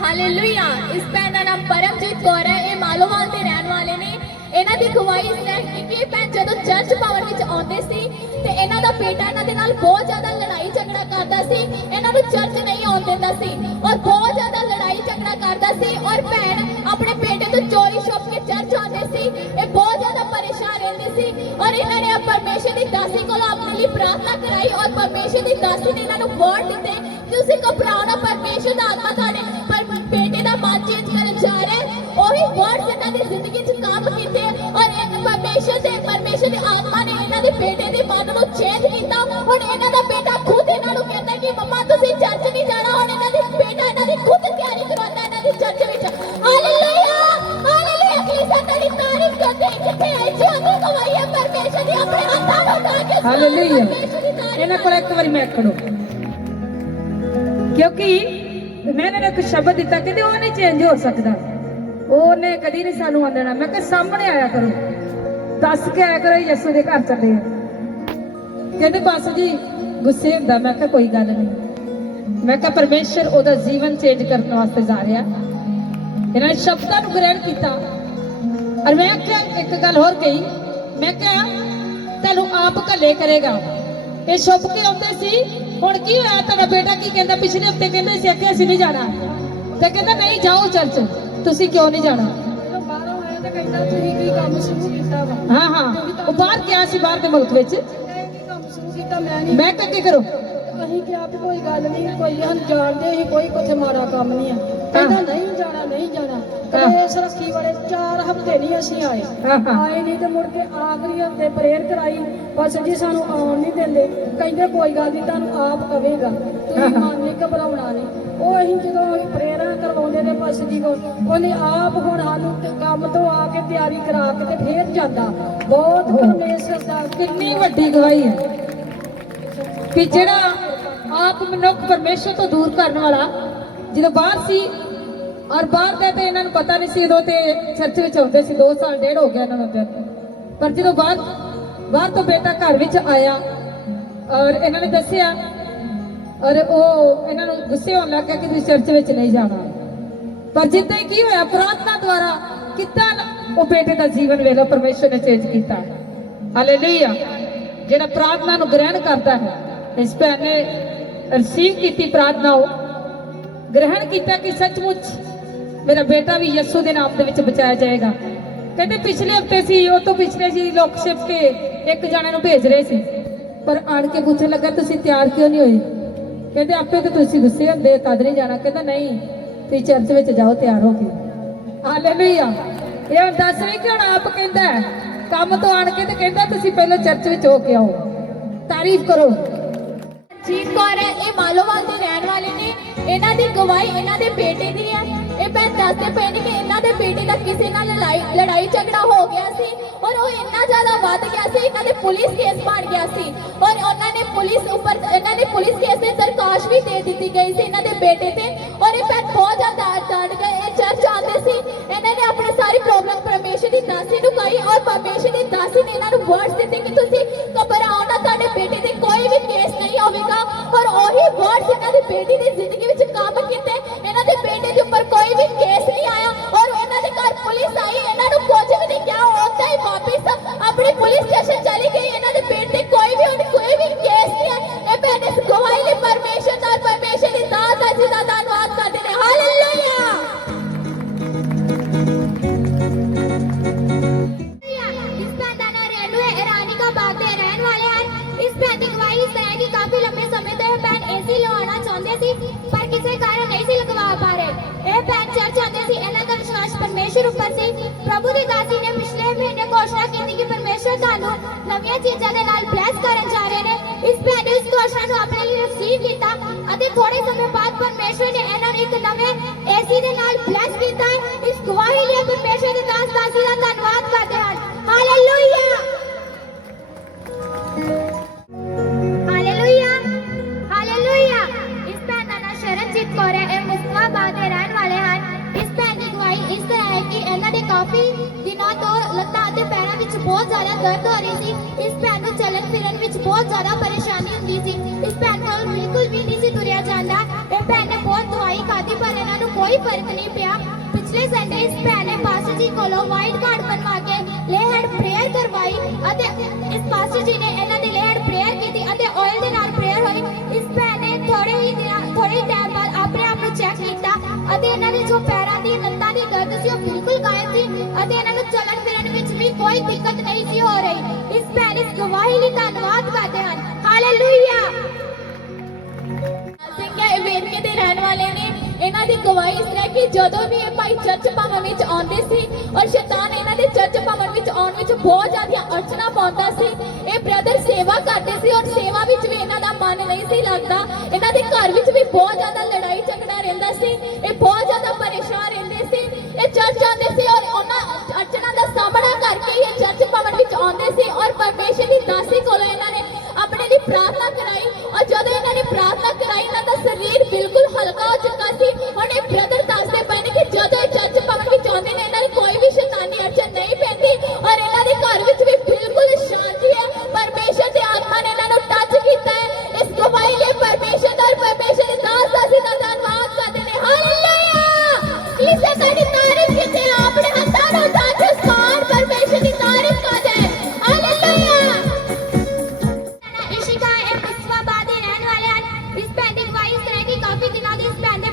hallelujah. ਇਸ ਭੈਣ ਦਾ ਨਾਮ ਪਰਮਜੀਤ ਕੌਰ ਹੈ, ਇਹ ਮਾਲੋਵਾਲ ਦੇ ਰਹਿਣ ਵਾਲੇ ਨੇ। ਇਹਨਾਂ ਦੀ ਗਵਾਹੀ ਇਸ ਤਰ੍ਹਾਂ ਹੈ ਕਿ ਇਹ ਭੈਣ ਜਦੋਂ ਚਰਚ ਪਾਵਰ ਵਿੱਚ ਆਉਂਦੇ ਸੀ ਤੇ ਇਹਨਾਂ ਦਾ ਬੇਟਾ ਇਹਨਾਂ ਦੇ ਨਾਲ ਬਹੁਤ ਜ਼ਿਆਦਾ ਲੜਾਈ ਝਗੜਾ ਕਰਦਾ ਸੀ। ਇਹਨਾਂ ਨੂੰ ਚਰਚ ਨਹੀਂ ਆਉਣ ਦਿੰਦਾ ਸੀ ਔਰ ਬਹੁਤ ਜ਼ਿਆਦਾ ਲੜਾਈ ਝਗੜਾ ਕਰਦਾ ਸੀ, ਔਰ ਭੈਣ ਆਪਣੇ ਬੇਟੇ ਤੋਂ ਚੋਰੀ ਛੁਪ ਕੇ ਚਰਚ ਆਉਂਦੇ ਸੀ। ਇਹ ਬਹੁਤ ਜ਼ਿਆਦਾ ਪਰੇਸ਼ਾਨ ਰਹਿੰਦੇ ਸੀ ਔਰ ਇਹਨਾਂ ਨੇ ਪਰਮੇਸ਼ਰ ਦੀ ਦਾਸੀ ਕੋਲ ਆਪਣੇ ਲਈ ਪ੍ਰਾਰਥਨਾ ਕਰਾਈ ਔਰ ਪਰਮੇਸ਼ਰ ਦੀ ਦਾਸੀ ਨੇ ਇਹਨਾਂ ਨੂੰ ਵਰਡ ਦਿੱਤੇ ਕਿ ਤੁਸੀਂ ਘਬਰਾਓ ਨਾ, ਪਰਮੇਸ਼ਰ ਦਾ ਆਤਮਾ ਤੁਹਾਡੇ ਪਰ ਬੇਟੇ ਦਾ ਮਨ ਚੇਂਜ ਕਰਨ ਜਾ ਰਿਹਾ ਹੈ। ਉਹੀ ਵਰਡ ਇਹਨਾਂ ਦੀ ਜ਼ਿੰਦਗੀ 'ਚ ਕੰਮ ਕੀਤੇ ਔਰ ਇਹ ਪਰਮੇਸ਼ਰ ਦੀ ਆਤਮਾ ਨੇ ਇਹਨਾਂ ਦੇ ਬੇਟੇ ਦੇ ਮਨ ਨੂੰ ਚੇਂਜ ਕੀਤਾ। ਹੁਣ ਇਹਨਾਂ ਦਾ ਬੇਟਾ ਖੁਦ ਇਹਨਾਂ ਨੂੰ ਕਹਿੰਦਾ ਕਿ ਮੰਮਾ ਤੁਸੀਂ ਚਰਚ ਨਹੀਂ ਜਾਣਾ। ਹੁਣ ਇਹਨਾਂ ਦੇ ਬੇਟਾ ਇਹਨਾਂ ਦੀ ਖੁਦ ਤਿਆਰੀ ਕਰਵਾਉਂਦਾ ਇਹਨਾਂ ਦੀ ਚਰਚ ਵਿੱਚ। Hallelujah, hallelujah. ਕਲੀਸਿਆ ਤੁਹਾਡੀ ਤਾਰੀਫ ਕਰਦੇ ਜਿੱਥੇ ਆਈ ਜੀ ਉਹਦੀ ਗਵਾਹੀ ਹੈ ਪਰਮੇਸ਼ਰ ਦੀ। ਆਪਣੇ ਹੱਥਾਂ ਨੂੰ ਉਠਾ ਕੇ ਹਾਲੇਲੂਇਆ। ਇਹਨਾਂ ਕੋਲ ਇੱਕ ਵਾਰੀ ਮੈਂ ਖੜੋ, ਕਿਉਂਕਿ ਮੈਂ ਇਹਨਾਂ ਨੂੰ ਇੱਕ ਸ਼ਬਦ ਦਿੱਤਾ, ਕਹਿੰਦੇ ਉਹ ਨਹੀਂ ਚੇਂਜ ਹੋ ਸਕਦਾ, ਉਹਨੇ ਕਦੀ ਨਹੀਂ ਸਾਨੂੰ ਆਂਦਣਾ। ਮੈਂ ਕਿਹਾ ਸਾਹਮਣੇ ਆਇਆ ਕਰੋ, ਦੱਸ ਕੇ ਆਇਆ ਕਰੋ ਯਿਸੂ ਦੇ ਘਰ ਚੱਲੇ ਆ। ਕਹਿੰਦੇ ਬਸ ਜੀ ਗੁੱਸੇ ਹੁੰਦਾ। ਮੈਂ ਕਿਹਾ ਕੋਈ ਗੱਲ ਨਹੀਂ। ਮੈਂ ਕਿਹਾ ਪਰਮੇਸ਼ਰ ਉਹਦਾ ਜੀਵਨ ਚੇਂਜ ਕਰਨ ਵਾਸਤੇ ਜਾ ਰਿਹਾ। ਇਹਨਾਂ ਨੇ ਸ਼ਬਦਾਂ ਨੂੰ ਗ੍ਰਹਿਣ ਕੀਤਾ ਔਰ ਮੈਂ ਕਿਹਾ ਇੱਕ ਗੱਲ ਹੋਰ ਕਹੀ, ਮੈਂ ਕਿਹਾ ਤੈਨੂੰ ਆਪ ਘੱਲੇ ਕਰੇਗਾ। ਇਹ ਛੁਪ ਕੇ ਆਉਂਦੇ ਸੀ, ਹੁਣ ਕੀ ਹੋਇਆ? ਤੁਹਾਡਾ ਬੇਟਾ ਕੀ ਕਹਿੰਦਾ? ਪਿਛਲੇ ਹਫ਼ਤੇ ਕਹਿੰਦੇ ਸੀ ਕਿ ਅਸੀਂ ਨਹੀਂ ਜਾਣਾ, ਤੇ ਕਹਿੰਦਾ ਨਹੀਂ ਜਾਓ ਚਰਚ। ਤੁਸੀਂ ਕਿਉਂ ਨਹੀਂ ਜਾਣਾ? ਕਹਿੰਦਾ ਤੁਸੀਂ ਕੀ ਕੰਮ ਸ਼ੁਰੂ ਕੀਤਾ ਵਾ ਹਾਂ ਹਾਂ ਉਹ ਬਾਹਰ ਗਿਆ ਸੀ ਬਾਹਰ ਦੇ ਮੁਲਕ ਵਿੱਚ ਇਹ ਕੀ ਕੰਮ ਸ਼ੁਰੂ ਕੀਤਾ ਮੈਂ ਨਹੀਂ ਮੈਂ ਕਿਹਾ ਕੀ ਕਰੋ ਅਸੀਂ ਕਿਹਾ ਵੀ ਕੋਈ ਗੱਲ ਨਹੀਂ ਕੋਈ ਹਨ ਜਾਣਦੇ ਅਸੀਂ ਕੋਈ ਕੁਛ ਮਾੜਾ ਕੰਮ ਨਹੀਂ ਆ ਕਹਿੰਦਾ ਨਹੀਂ ਜਾਣਾ ਨਹੀਂ ਜਾਣਾ ਕਲੇਸ਼ ਰੱਖੀ ਵਾਲੇ 4 ਹਫ਼ਤੇ ਨਹੀਂ ਅਸੀਂ ਆਏ ਆਏ ਨਹੀਂ ਤੇ ਮੁੜ ਕੇ ਆਖਰੀ ਹਫ਼ਤੇ ਪ੍ਰੇਅਰ ਕਰਾਈ ਬਸ ਜੀ ਸਾਨੂੰ ਆਉਣ ਨਹੀਂ ਦਿੰਦੇ ਕਹਿੰਦੇ ਕੋਈ ਗੱਲ ਨਹੀਂ ਤੁਹਾਨੂੰ ਆਪ ਕਵੇਗਾ ਤੁਸੀਂ ਮਨ ਨਹੀਂ ਘਬਰਾਉਣਾ ਨਹੀਂ ਉਹ ਅਸੀਂ ਜਦੋਂ ਪ੍ਰੇਅਰਾਂ ਕਰਵਾਉਂਦੇ ਨੇ ਬਸ ਜੀ ਕੋਲ ਉਹਨੇ ਆਪ ਹੁਣ ਸਾਨੂੰ ਤੇ ਕੰਮ ਤੋਂ ਆ ਕੇ ਤਿਆਰੀ ਕਰਾ ਕੇ ਤੇ ਫੇਰ ਜਾਂਦਾ ਬਹੁਤ ਪਰਮੇਸ਼ਰ ਦਾ ਕਿੰਨੀ ਵੱਡੀ ਗਵਾਹੀ ਹੈ ਕਿ ਜਿਹੜਾ ਆਪ ਮਨੁੱਖ ਪਰਮੇਸ਼ਰ ਤੋਂ ਦੂਰ ਕਰਨ ਵਾਲਾ ਜਦੋਂ ਬਾਹਰ ਸੀ ਔਰ ਬਾਹਰ ਦਾ ਤੇ ਇਹਨਾਂ ਨੂੰ ਪਤਾ ਨਹੀਂ ਸੀ ਉਦੋਂ ਤੇ ਚਰਚ ਵਿੱਚ ਆਉਂਦੇ ਸੀ 2 ਸਾਲ ਡੇਢ ਹੋ ਗਿਆ ਇਹਨਾਂ ਨੂੰ ਤੇ ਪਰ ਜਦੋਂ ਬਾਹਰ ਤੋਂ ਬੇਟਾ ਘਰ ਵਿੱਚ ਆਇਆ ਔਰ ਇਹਨਾਂ ਨੇ ਦੱਸਿਆ ਔਰ ਉਹ ਇਹਨਾਂ ਨੂੰ ਗੁੱਸੇ ਹੋਣ ਲੱਗ ਗਿਆ ਕਿ ਤੁਸੀਂ ਚਰਚ ਵਿੱਚ ਨਹੀਂ ਜਾਣਾ ਪਰ ਜਿੱਦਾਂ ਹੀ ਕੀ ਹੋਇਆ ਪ੍ਰਾਰਥਨਾ ਦੁਆਰਾ ਕਿੱਦਾਂ ਉਹ ਬੇਟੇ ਦਾ ਜੀਵਨ ਵੇਲਾ ਪਰਮੇਸ਼ਰ ਨੇ ਚੇਂਜ ਕੀਤਾ ਹਾਲੇਲੂਇਆ ਜਿਹੜਾ ਪ੍ਰਾਰਥਨਾ ਨੂੰ ਗ੍ਰਹਿਣ ਕਰਦਾ ਹੈ ਇਸ ਭੈਣ ਨੇ ਰਿਸੀਵ ਕੀਤੀ ਪ੍ਰਾਰਥਨਾ ਉਹ ਗ੍ਰਹਿਣ ਕੀਤਾ ਕਿ ਸੱਚਮੁੱਚ ਮੇਰਾ ਬੇਟਾ ਵੀ ਯਿਸੂ ਦੇ ਨਾਮ ਦੇ ਵਿੱਚ ਬਚਾਇਆ ਜਾਏਗਾ ਕਹਿੰਦੇ ਪਿਛਲੇ ਹਫਤੇ ਸੀ ਉਹ ਤੋਂ ਪਿਛਲੇ ਸੀ ਲੋਕ ਛਿਪ ਕੇ ਇੱਕ ਜਣੇ ਨੂੰ ਭੇਜ ਰਹੇ ਸੀ ਪਰ ਆਣ ਕੇ ਪੁੱਛਣ ਲੱਗਾ ਤੁਸੀਂ ਤਿਆਰ ਕਿਉਂ ਨਹੀਂ ਹੋਏ ਕਹਿੰਦੇ ਆਪੇ ਤਾਂ ਤੁਸੀਂ ਗੁੱਸੇ ਹੁੰਦੇ ਤਦ ਨਹੀਂ ਜਾਣਾ ਕਹਿੰਦਾ ਨਹੀਂ ਤੁਸੀਂ ਚਰਚ ਵਿੱਚ ਜਾਓ ਤਿਆਰ ਹੋ ਕੇ ਹਾਲੇਲੂਇਆ ਇਹ ਹੁਣ ਦੱਸ ਰਹੀ ਕਿ ਹੁਣ ਆਪ ਕਹਿੰਦਾ ਹੈ, ਕੰਮ ਤੋਂ ਆਣ ਕੇ ਤੇ ਕਹਿੰਦਾ ਤੁਸੀਂ ਪਹਿਲਾਂ ਚਰਚ ਵਿੱਚ ਹੋ ਕੇ ਆਓ ਤਾਰੀਫ ਕਰੋ ਜੀਤ ਕੌਰ ਹੈ ਇਹ ਮਾਲੋਵਾਲ ਦੇ ਰਹਿਣ ਵਾਲੇ ਨੇ ਇਹਨਾਂ ਦੀ ਗਵਾਹੀ ਇਹਨਾਂ ਦੇ ਬੇਟੇ ਦੀ ਹੈ ਇਹ ਭੈਣ ਦੱਸਦੇ ਪਏ ਨੇ ਕਿ ਇਹਨਾਂ ਦੇ ਬੇਟੇ ਦਾ ਕਿਸੇ ਨਾਲ ਲੜਾਈ ਝਗੜਾ ਹੋ ਗਿਆ ਸੀ ਔਰ ਉਹ ਇੰਨਾ ਜ਼ਿਆਦਾ ਵੱਧ ਗਿਆ ਸੀ ਇਹਨਾਂ ਦੇ ਪੁਲਿਸ ਕੇਸ ਬਣ ਗਿਆ ਸੀ ਔਰ ਉਹਨਾਂ ਨੇ ਪੁਲਿਸ ਕੇਸ ਦੇ ਦਰਖਾਸਤ ਵੀ ਦੇ ਦਿੱਤੀ ਗਈ ਸੀ ਇਹਨਾਂ ਦੇ ਬੇਟੇ ਤੇ ਔਰ ਇਹ ਭੈਣ ਬਹੁਤ ਜ਼ਿਆਦਾ ਡਰ ਗਏ ਇਹ ਚਰਚ ਆਉਂਦੇ ਸੀ ਇਹਨਾਂ ਨੇ ਆਪਣੀ ਸਾਰੀ ਪ੍ਰੋਬਲਮ ਪਰਮੇਸ਼ਰ ਦੀ ਦਾਸੀ ਨੂੰ ਕਹੀ ਔਰ ਪਰਮੇਸ਼ਰ ਦੀ ਦਾਸੀ ਨੇ ਇਹਨਾਂ ਨੂੰ ਵਰਡਸ ਦਿੱਤੇ ਕਿ ਤੁਸੀਂ ਘਬਰਾਓ ਨਾ ਤੁਹਾਡੇ ਬੇਟੇ ਤੇ ਕੋਈ ਵੀ ਕੇਸ ਨਹੀਂ ਹੋਵੇਗਾ ਔਰ ਉਹੀ ਵਰਡਸ ਇਹਨਾਂ ਦੀ ਬੇਟੀ ਦੀ ਜ਼ਿੰਦਗੀ ਵਿੱਚ ਕੰਮ ਕੀਤੇ ਇਹਨਾਂ ਦੇ ਬੇਟੇ ਦੇ ਉੱਪਰ ਕੋਈ ਵੀ ਕੇਸ ਨਹੀਂ ਆਇਆ ਔਰ ਇਹਨਾਂ ਦੇ ਘਰ ਪੁਲਿਸ ਆਈ ਇਹਨਾਂ ਨੂੰ ਕੁਝ ਵੀ ਨਹੀਂ ਕਿਹਾ ਉੱਥੇ ਹੀ ਵਾਪਸ ਆਪਣੀ ਪੁਲਿਸ ਸਟੇਸ਼ਨ ਚਲੀ ਗਈ ਇਹਨਾਂ ਦੇ ਬੇਟੇ ਤੇ ਕੋਈ ਵੀ ਕੇਸ ਨਹੀਂ ਹੈ ਇਹ ਭੈਣ ਇਸ ਗਵਾਹੀ ਲਈ ਪਰਮੇਸ਼ਰ ਦੀ ਦਾਤ ਹੈ ਜਿਹਦਾ ਧੰਨਵਾਦ ਕਰਦੇ ਨੇ ਹਾਲੇਲੂਇਆ ਇਸ ਭੈਣ ਦਾ ਨਾਮ ਰੇਨੂ ਹੈ ਇਰਾਨੀ ਦਾ ਬਾਗ ਦੇ ਰਹਿਣ ਵਾਲੇ ਹਨ ਇਸ ਭੈਣ ਦੀ ਗਵਾਹੀ ਇਸ ਤਰ੍ਹਾਂ ਹੈ ਕਿ ਕਾਫੀ ਲੰਬੇ ਸਮੇਂ ਤੋਂ ਇਹ ਭੈਣ ਏਸੀ ਲਵਾਉਣਾ ਚਾਹੁੰਦੇ ਸੀ ਪਰ ਕਿਸੇ ਕਾਰਨ ਨਹੀਂ ਸੀ ਲਗਵਾ ਪਾ ਰਹੇ ਇਹ ਭੈਣ ਚਰਚ ਆਉਂਦੇ ਸੀ ਇਹਨਾਂ ਦਾ ਵਿਸ਼ਵਾਸ ਪਰਮੇਸ਼ਰ ਉੱਪਰ ਸੀ ਪ੍ਰਭੂ ਦੀ ਦਾਸੀ ਨੇ ਪਿਛਲੇ ਮਹੀਨੇ ਘੋਸ਼ਣਾ ਕੀਤੀ ਕਿ ਪਰਮੇਸ਼ਰ ਤੁਹਾਨੂੰ ਨਵੀਆਂ ਚੀਜ਼ਾਂ ਦੇ ਨਾਲ ਬਲੈਸ ਕਰਨ ਜਾ ਰਹੇ ਨੇ ਇਸ ਭੈਣ ਨੇ ਇਸ ਘੋਸ਼ਣਾ ਨੂੰ ਆਪਣੇ ਲਈ ਰਿਸੀਵ ਕੀਤਾ ਅਤੇ ਥੋੜੇ ਸਮੇਂ ਬਾਅਦ ਪਰਮੇਸ਼ਰ ਨੇ ਇਹਨਾਂ ਨੂੰ ਇੱਕ ਨਵੇਂ ਏਸੀ ਦੇ ਨਾਲ ਬਲੈਸ ਕੀਤਾ ਇਸ ਗਵਾਹੀ ਲਈ ਪਰਮੇਸ਼ਰ ਦੇ ਦਾਸੀ ਦਾ ਧੰਨਵਾਦ ਕਰਦੇ ਹਨ ਹਾਲੇਲੂਇਆ ਹਾਲੇਲੂਇਆ ਇਸ ਭੈਣ ਦਾ ਨਾਮ ਸ਼ਰਨਜੀਤ ਕੌਰ ਹੈ ਇਹ ਮੁਸਤਾਬਾਦ ਦੇ ਰਹਿਣ ਵਾਲੇ ਹਨ ਇਸ ਭੈਣ ਦੀ ਗਵਾਹੀ ਇਸ ਤਰ੍ਹਾਂ ਹੈ ਕਿ ਇਹਨਾਂ ਦੇ ਕਾਫੀ ਦਿਨਾਂ ਤੋਂ ਲੱਤਾਂ ਅਤੇ ਪੈਰਾਂ ਵਿੱਚ ਬਹੁਤ ਜ਼ਿਆਦਾ ਦਰਦ ਹੋ ਰਹੀ ਸੀ ਇਸ ਭੈਣ ਨੂੰ ਚੱਲਣ ਫਿਰਨ ਵਿੱਚ ਬਹੁਤ ਜ਼ਿਆਦਾ ਪਰੇਸ਼ਾਨੀ ਹੁੰਦੀ ਸੀ ਇਸ ਭੈਣ ਕੋਲ ਬਿਲਕੁਲ ਵੀ ਨਹੀਂ ਸੀ ਤੁਰਿਆ ਜਾਂਦਾ ਇਹ ਭੈਣ ਨੇ ਬਹੁਤ ਦਵਾਈ ਖਾਧੀ ਪਰ ਇਹਨਾਂ ਨੂੰ ਕੋਈ ਫਰਕ ਨਹੀਂ ਪਿਆ ਪਿਛਲੇ ਸੰਡੇ ਇਸ ਭੈਣ ਨੇ ਪਾਸਟਰ ਜੀ ਕੋਲੋਂ ਵਾਈਟ ਕਾਰਡ ਬਣਵਾ ਕੇ ਲੇਹੜ ਪ੍ਰੇਅਰ ਕਰਵਾਈ ਅਤੇ ਇਸ ਪਾਸਟਰ ਜੀ ਨੇ ਇਹਨਾਂ ਦੀ ਲੇਹੜ ਪ੍ਰੇਅਰ ਕੀਤੀ ਅਤੇ ਆਇਲ ਦੇ ਨਾਲ ਪ੍ਰੇਅਰ ਹੋਈ ਇਸ ਭੈਣ ਨੇ ਥੋੜੇ ਹੀ ਟਾਈਮ ਬਾਅਦ ਆਪਣੇ ਆਪ ਨੂੰ ਚੈੱਕ ਕੀਤਾ ਅਤੇ ਇਹਨਾਂ ਦੇ ਜੋ ਪੈਰਾਂ ਦੀ ਲੱਤਾਂ ਦੀ ਦਰਦ ਸੀ ਉਹ ਬਿਲਕੁਲ ਗਾਇਬ ਸੀ ਅਤੇ ਇਹਨਾਂ ਨੂੰ ਚੱਲਣ ਫਿਰਨ ਵਿੱਚ ਵੀ ਕੋਈ ਦਿੱਕਤ ਨਹੀਂ ਸੀ ਹੋ ਰਹੀ ਇਸ ਭੈਣ ਇਸ ਗਵਾਹੀ ਲਈ ਧੰਨਵਾਦ ਕਰਦੇ ਹਨ ਹਾਲੇਲੂਇਆ ਸਿੰਘ ਵੇਰਕੇ ਦੇ ਰਹਿਣ ਵਾਲੇ ਨੇ ਇਹਨਾਂ ਦੀ ਗਵਾਹੀ ਇਸ ਤਰ੍ਹਾਂ ਕਿ ਜਦੋਂ ਵੀ ਇਹ ਭਾਈ ਚਰਚ ਭਵਨ ਵਿੱਚ ਆਉਂਦੇ ਸੀ ਔਰ ਸ਼ੈਤਾਨ ਇਹਨਾਂ ਦੇ ਚਰਚ ਭਵਨ ਵਿੱਚ ਆਉਣ ਵਿੱਚ ਬਹੁਤ ਜ਼ਿਆਦਾ ਅੜਚਨਾ ਪਾਉਂਦਾ ਸੀ ਇਹ ਬ੍ਰਦਰ ਸੇਵਾ ਕਰਦੇ ਸੀ ਔਰ ਸੇਵਾ ਵਿੱਚ ਵੀ ਇਹਨਾਂ ਦਾ ਮਨ ਨਹੀਂ ਸੀ ਲੱਗਦਾ ਇਹਨਾਂ ਦੇ ਘਰ ਵਿੱਚ ਵੀ ਬਹੁਤ ਜ਼ਿਆਦਾ ਲੜਾਈ ਝਗੜਾ ਰਹਿੰਦਾ ਸੀ ਇਹ ਬਹੁਤ ਜ਼ਿਆਦਾ ਪਰੇਸ਼ਾਨ ਰਹਿੰਦੇ ਸੀ ਇਹ ਚਰਚ ਆਉਂਦੇ ਸੀ ਔਰ ਉਹਨਾਂ ਅੜਚਨਾ ਦਾ ਸਾਹਮਣਾ ਕਰਕੇ ਇਹ ਚਰਚ ਭਵਨ ਵਿੱਚ ਆਉਂਦੇ ਸੀ ਔਰ ਪਰਮੇਸ਼ਰ ਦੀ ਦਾਸੀ ਕੋਲੋਂ ਇਹਨਾਂ ਨੇ ਆਪਣੇ ਲਈ ਪ੍ਰਾਰਥਨਾ ਕਰਾਈ ਔਰ ਜਦੋਂ ਇਹਨਾਂ ਨੇ ਪ੍ਰਾਰਥਨਾ ਕਰਾਈ ਇਹਨਾਂ ਦਾ ਸਰੀਰ ਬਿਲਕੁਲ ਹਲਕਾ ਹੋ ਚੁੱਕਾ ਸੀ ਹੁਣ ਇਹ ਬ੍ਰਦਰ ਦੱਸਦੇ ਪਏ ਨੇ ਕਿ ਜਦੋਂ ਇਹ ਚਰਚ ਭਵਨ ਵਿੱਚ ਆਉਂਦੇ ਨੇ ਇਹਨਾਂ ਨੂੰ ਕੋਈ ਵੀ ਸ਼ੈਤਾਨੀ ਅੜਚਨ ਨਹੀਂ ਪੈਂਦੀ ਔਰ ਇਹਨਾਂ ਦੇ ਘਰ ਵਿੱਚ ਵੀ ਬਿਲਕੁਲ ਸ਼ਾਂਤੀ ਹੈ ਪਰਮੇਸ਼ਰ ਦੀ ਆਤਮਾ ਨੇ ਇਹਨਾਂ ਨੂੰ ਟੱਚ ਕੀਤਾ ਹੈ ਇਸ ਗਵਾਹੀ ਲਈ ਪਰਮੇਸ਼ਰ ਦੀ ਦਾਸੀ ਦਾ ਧੰਨਵਾਦ ਕਰਦੇ ਨੇ ਹਾਲੇਲੂਇਆ ਇਸੇ ਸਾਡੀ ਤਾਰੀਫ ਕੀਤੇ ਆਪਣੇ ਹੱਥਾਂ ਨੂੰ ਸਾਥ ਸਮਾਨ ਪਰਮੇਸ਼ਰ ਦੀ ਤਾਰੀਫ ਕਰਦੇ ਹਾਲੇਲੂਇਆ ਇਸ਼ਿਕਾ ਇਹ ਮੁਸਤਾਬਾਦ ਦੇ ਰਹਿਣ ਵਾਲੇ ਹਨ ਇਸ ਭੈਣ ਦੀ ਗਵਾਹੀ ਇਸ ਤਰ੍ਹਾਂ ਕਿ ਕਾਫੀ ਦਿਨਾਂ ਦੀ ਇਸ ਭੈਣ ਦੇ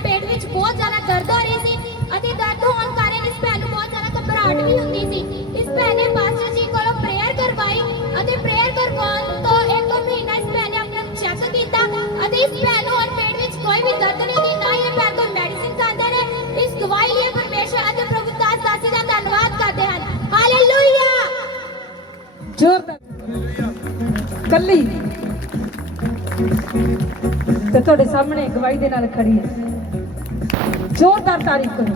ਅਤੇ ਇਸ ਭੈਣ ਨੂੰ ਹੁਣ ਪੇਟ ਵਿੱਚ ਕੋਈ ਵੀ ਦਰਦ ਨਹੀਂ ਹੁੰਦੀ, ਨਾ ਹੀ ਇਹ ਭੈਣ ਕੋਈ ਮੈਡੀਸਿਨ ਖਾਂਦੇ ਨੇ। ਇਸ ਗਵਾਹੀ ਲਈ ਪਰਮੇਸ਼ਰ ਅਤੇ ਪ੍ਰਭੂ ਦਾਸ ਦਾਸੀ ਦਾ ਧੰਨਵਾਦ ਕਰਦੇ ਹਨ। ਹਾਲੇਲੂਇਆ। ਜ਼ੋਰਦਾਰ ਕੱਲੀ ਤੇ ਤੁਹਾਡੇ ਸਾਹਮਣੇ ਗਵਾਹੀ ਦੇ ਨਾਲ ਖੜੀ ਹੈ। ਜ਼ੋਰਦਾਰ ਤਾਰੀਫ ਕਰੋ।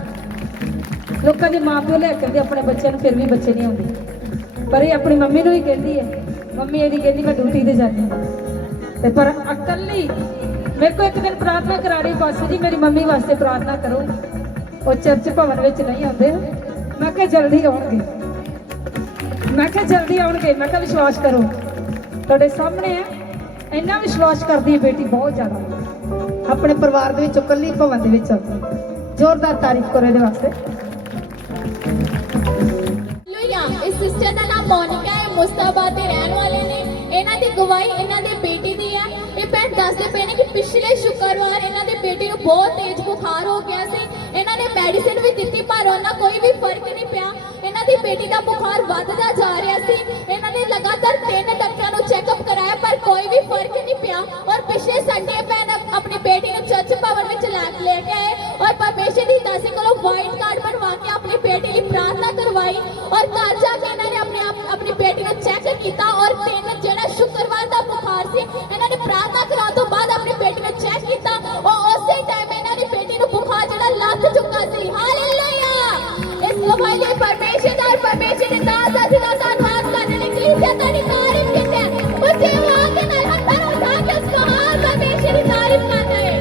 ਲੋਕਾਂ ਦੇ ਮਾਪਿਓ ਲੈ ਕੇ ਆਉਂਦੇ ਆਪਣੇ ਬੱਚਿਆਂ ਨੂੰ, ਫਿਰ ਵੀ ਬੱਚੇ ਨਹੀਂ ਆਉਂਦੇ, ਪਰ ਇਹ ਆਪਣੀ ਮੰਮੀ ਨੂੰ ਹੀ ਕਹਿੰਦੀ ਹੈ। ਮੰਮੀ ਇਹਦੀ ਕਹਿੰਦੀ ਮੈਂ ਡਿਊਟੀ ਤੇ ਜਾਂਦੀ ਹਾਂ, ਤੇ ਪਰ ਇਕੱਲੀ ਮੇਰੇ ਕੋਲ ਇੱਕ ਦਿਨ ਪ੍ਰਾਰਥਨਾ ਕਰਾ ਰਹੀ, ਬਾਸੂ ਜੀ ਮੇਰੀ ਮੰਮੀ ਵਾਸਤੇ ਪ੍ਰਾਰਥਨਾ ਕਰੋ। ਉਹ ਚਰਚ ਭਵਨ ਵਿੱਚ ਨਹੀਂ ਆਉਂਦੇ। ਮੈਂ ਕਿਹਾ ਜਲਦੀ ਆਉਣਗੇ, ਮੈਂ ਕਿਹਾ ਜਲਦੀ ਆਉਣਗੇ। ਮੈਂ ਕਿਹਾ ਵਿਸ਼ਵਾਸ ਕਰੋ, ਤੁਹਾਡੇ ਸਾਹਮਣੇ ਹੈ। ਇੰਨਾ ਵਿਸ਼ਵਾਸ ਕਰਦੀ ਹੈ ਬੇਟੀ ਬਹੁਤ ਜ਼ਿਆਦਾ, ਆਪਣੇ ਪਰਿਵਾਰ ਦੇ ਵਿੱਚੋਂ ਇਕੱਲੀ ਭਵਨ ਦੇ ਵਿੱਚ ਆਉਂਦੀ। ਜ਼ੋਰਦਾਰ ਤਾਰੀਫ ਕਰੋ ਇਹਦੇ ਵਾਸਤੇ। ਹਾਲੇਲੂਇਆ। ਇਸ ਸਿਸਟਰ ਦਾ ਨਾਮ ਮੋਨਿਕਾ ਹੈ, ਮੁਸਤਾਬਾਦ ਦੇ ਰਹਿਣ ਵਾਲੇ ਨੇ। ਇਹਨਾਂ ਦੀ ਗਵਾਹੀ ਇਹਨਾਂ ਦੇ ਬੇਟੀ ਦੀ ਹੈ। ਇਹ ਭੈਣ ਦੱਸਦੇ ਪਏ ਨੇ ਕਿ ਪਿਛਲੇ ਸ਼ੁੱਕਰਵਾਰ ਇਹਨਾਂ ਦੇ ਬੇਟੀ ਨੂੰ ਬਹੁਤ ਤੇਜ਼ ਬੁਖਾਰ ਹੋ ਗਿਆ ਸੀ। ਇਹਨਾਂ ਨੇ ਮੈਡੀਸਿਨ ਵੀ ਦਿੱਤੀ ਪਰ ਉਹਨਾਂ ਕੋਈ ਵੀ ਫਰਕ ਨਹੀਂ ਪਿਆ। ਇਹਨਾਂ ਦੀ ਬੇਟੀ ਦਾ ਬੁਖਾਰ ਵੱਧਦਾ ਜਾ ਰਿਹਾ ਸੀ। ਇਹਨਾਂ ਨੇ ਲਗਾਤਾਰ 3 ਡਾਕਟਰਾਂ ਨੂੰ ਚੈੱਕਅਪ ਕਰਾਇਆ ਪਰ ਕੋਈ ਵੀ ਫਰਕ ਨਹੀਂ ਪਿਆ। ਔਰ ਪਿਛਲੇ ਸੰਡੇ ਭੈਣ ਆਪਣੀ ਬੇਟੀ ਨੂੰ ਚਰਚ ਭਵਨ ਵਿੱਚ ਲੈ ਕੇ ਆਏ ਔਰ ਪਰਮੇਸ਼ਰ ਦੀ ਦਾਸੀ ਕੋਲੋਂ ਵਾਈਟ ਕਾਰਡ ਬਣਵਾ ਕੇ ਆਪਣੀ ਬੇਟੀ ਲਈ ਪ੍ਰਾਰਥਨਾ ਕਰਵਾਈ। ਔਰ ਘਰ ਜਾ ਕੇ ਇਹਨਾਂ ਨੇ ਆਪਣੀ ਬੇਟੀ ਨੂੰ ਚੈੱਕ ਕੀਤਾ ਔਰ 3 ਜਿਹੜਾ ਸ਼ੁੱਕਰਵਾਰ ਦਾ ਬੁਖਾਰ ਸੀ, ਇਹਨਾਂ ਨੇ ਪ੍ਰਾਰਥਨਾ ਕਰਾਉਣ ਤੋਂ ਬਾਅਦ ਆਪਣੀ ਬੇਟੀ ਨੂੰ ਚੈੱਕ ਕੀਤਾ ਔਰ ਉਸੇ ਟਾਈਮ ਇਹਨਾਂ ਦੀ ਬੇਟੀ ਨੂੰ ਬੁਖਾਰ ਜਿਹੜਾ ਲੱਥ ਚੁੱਕਾ ਸੀ। ਹਾਲੇਲੂਇਆ। ਇਸ ਗਵਾਹੀ ਲਈ ਪਰਮੇਸ਼ਰ ਦਾ ਦਾਸ ਦਾ ਧੰਨਵਾਦ ਕਰਨੇ ਲਈ ਕਿ ਸਦਾ ਦੀ ਤਾਰੀਫ ਕੀਤੀ ਹੈ। ਉਸੇ ਆਵਾਜ਼ ਦੇ ਨਾਲ ਹੱਥਾਂ ਨੂੰ ਉਠਾ ਕੇ ਉਸ ਮਹਾਨ ਪਰਮੇਸ਼ਰ ਦੀ ਤਾਰੀਫ ਕਰਦੇ ਹਾਂ।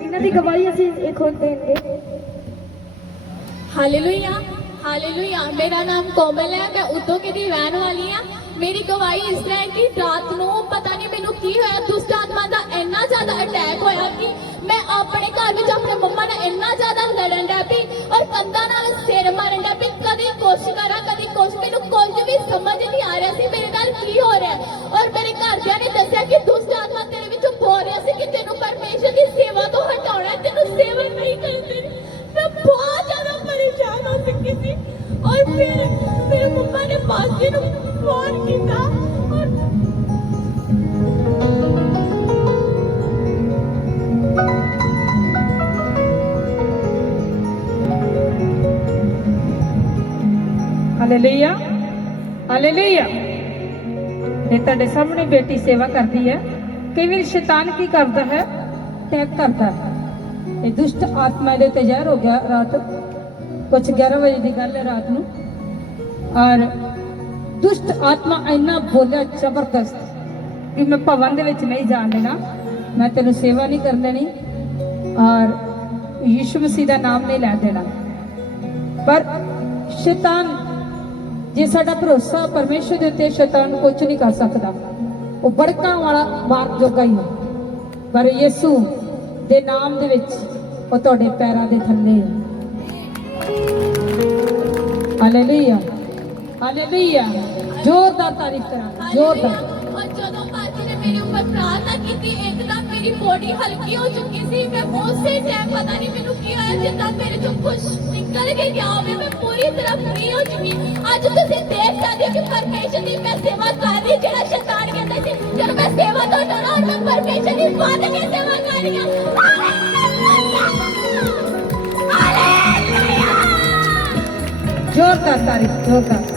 ਇਹਨਾਂ ਦੀ ਗਵਾਹੀ ਅਸੀਂ ਇੱਕ ਹੋਰ ਦੇਂਗੇ। ਹਾਲੇਲੂਇਆ। ਹਾਲੇਲੂਇਆ। ਮੇਰਾ ਨਾਮ ਕੋਮਲ ਹੈ, ਮੈਂ ਉਦੋਕੇ ਦੀ ਰਹਿਣ ਵਾਲੀ ਹਾਂ। ਮੇਰੀ ਗਵਾਹੀ ਇਸ ਤਰ੍ਹਾਂ ਹੈ ਕਿ ਰਾਤ ਨੂੰ ਪਤਾ ਨਹੀਂ ਮੈਨੂੰ ਕੀ ਹੋਇਆ, ਦੁਸ਼ਟ ਆਤਮਾ ਦਾ ਇੰਨਾ ਜ਼ਿਆਦਾ ਅਟੈਕ ਹੋਇਆ ਕਿ ਮੈਂ ਆਪਣੇ ਘਰ ਵਿੱਚ ਆਪਣੇ ਮੰਮਾ ਨਾਲ ਇੰਨਾ ਜ਼ਿਆਦਾ ਲੜਨ ਲੱਗ ਪਈ ਔਰ ਕੰਧਾਂ ਨਾਲ ਸਿਰ ਮਾਰਨ ਲੱਗ ਪਈ। ਕਦੀ ਕੁਛ ਕਰਾਂ ਕਦੀ ਕੁਛ, ਮੈਨੂੰ ਕੁਝ ਵੀ ਸਮਝ ਨਹੀਂ ਆ ਰਿਹਾ ਸੀ ਮੇਰੇ ਨਾਲ ਕੀ ਹੋ ਰਿਹਾ। ਔਰ ਮੇਰੇ ਘਰਦਿਆਂ ਨੇ ਦੱਸਿਆ ਕਿ ਦੁਸ਼ਟ ਆਤਮਾ ਤੇਰੇ ਵਿੱਚੋਂ ਬੋਲ ਰਿਹਾ ਸੀ ਕਿ ਤੈਨੂੰ ਪਰਮੇਸ਼ਰ ਦੀ ਸੇਵਾ ਤੋਂ ਹਟਾਉਣਾ ਹੈ, ਤੈਨੂੰ ਸੇਵਾ ਨਹੀਂ ਕਰਨੀ। ਮੈਂ ਬਹੁਤ ਜ਼ਿਆਦਾ ਪਰੇਸ਼ਾਨ ਹੋ ਚੁੱਕੀ ਸੀ ਔਰ ਫਿਰ ਮੇਰੇ ਮੰਮਾ ਨੇ ਬਾਸੀ ਨੂੰ ਫੋਨ ਕੀਤਾ ਔਰ ਹਾਲੇਲੂਇਆ। ਹਾਲੇਲੂਇਆ। ਇਹ ਤੁਹਾਡੇ ਸਾਹਮਣੇ ਬੇਟੀ ਸੇਵਾ ਕਰਦੀ ਹੈ। ਕਈ ਵਾਰ ਸ਼ੈਤਾਨ ਕੀ ਕਰਦਾ ਹੈ, ਅਟੈਕ ਕਰਦਾ ਹੈ। ਇਹ ਦੁਸ਼ਟ ਆਤਮਾ ਦੇ ਉੱਤੇ ਜ਼ਹਿਰ ਹੋ ਗਿਆ ਰਾਤ ਕੁਝ 11 ਵਜੇ ਦੀ ਗੱਲ ਹੈ ਰਾਤ ਨੂੰ। ਔਰ ਦੁਸ਼ਟ ਆਤਮਾ ਇੰਨਾ ਬੋਲਿਆ ਜ਼ਬਰਦਸਤ ਕਿ ਮੈਂ ਭਵਨ ਦੇ ਵਿੱਚ ਨਹੀਂ ਜਾਣ ਦੇਣਾ, ਮੈਂ ਤੈਨੂੰ ਸੇਵਾ ਨਹੀਂ ਕਰਨ ਦੇਣੀ ਔਰ ਯਿਸੂ ਮਸੀਹ ਦਾ ਨਾਮ ਨਹੀਂ ਲੈ ਦੇਣਾ। ਪਰ ਸ਼ੈਤਾਨ, ਜੇ ਸਾਡਾ ਭਰੋਸਾ ਪਰਮੇਸ਼ਰ ਦੇ ਉੱਤੇ, ਸ਼ੈਤਾਨ ਕੁਝ ਨਹੀਂ ਕਰ ਸਕਦਾ। ਉਹ ਬੜਕਾਂ ਵਾਲਾ ਮਾਰ ਜੋਗਾ ਹੀ ਹੈ, ਪਰ ਯਿਸੂ ਦੇ ਨਾਮ ਦੇ ਵਿੱਚ ਉਹ ਤੁਹਾਡੇ ਪੈਰਾਂ ਦੇ ਥੱਲੇ ਹੈ। ਹਾਲੇਲੂਇਆ। ਹਾਲੇਲੂਇਆ। ਜ਼ੋਰਦਾਰ ਤਾਰੀਫ ਕਰਾਂ, ਜ਼ੋਰਦਾਰ। और ਜਦੋਂ ਬਾਜੀ ਨੇ ਮੇਰੇ ਉੱਪਰ ਪ੍ਰਾਰਥਨਾ ਕੀਤੀ, ਇੱਕਦਮ ਮੇਰੀ ਬੋਡੀ ਹਲਕੀ ਹੋ ਚੁੱਕੀ ਸੀ। ਮੈਂ ਉਸੇ ਟਾਈਮ ਪਤਾ ਨਹੀਂ ਮੈਨੂੰ ਕੀ ਹੋਇਆ, ਜਿੱਦਾਂ ਮੇਰੇ ਚੋਂ ਕੁਝ ਨਿਕਲ ਕੇ ਗਿਆ ਹੋਵੇ। ਮੈਂ ਪੂਰੀ ਤਰ੍ਹਾਂ ਫ੍ਰੀ ਹੋ ਚੁੱਕੀ। ਅੱਜ ਤੁਸੀਂ ਦੇਖ ਸਕਦੇ ਹੋ ਕਿ ਪਰਮੇਸ਼ਰ ਦੀ ਮੈਂ ਸੇਵਾ ਕਰ ਰਹੀ। ਜਿਹੜਾ ਸ਼ੈਤਾਨ ਕਹਿੰਦਾ ਸੀ ਜਦੋਂ ਮੈਂ ਸੇਵਾ ਤੋਂ ਡਰਾਂ, ਔਰ ਮੈਂ ਪਰਮੇਸ਼ਰ ਦੀ ਵੱਧ ਕੇ ਸੇਵਾ ਕਰ ਰਹੀ ਹਾਂ। ਜ਼ੋਰਦਾਰ ਤਾਰੀਫ, ਜ਼ੋਰਦਾਰ।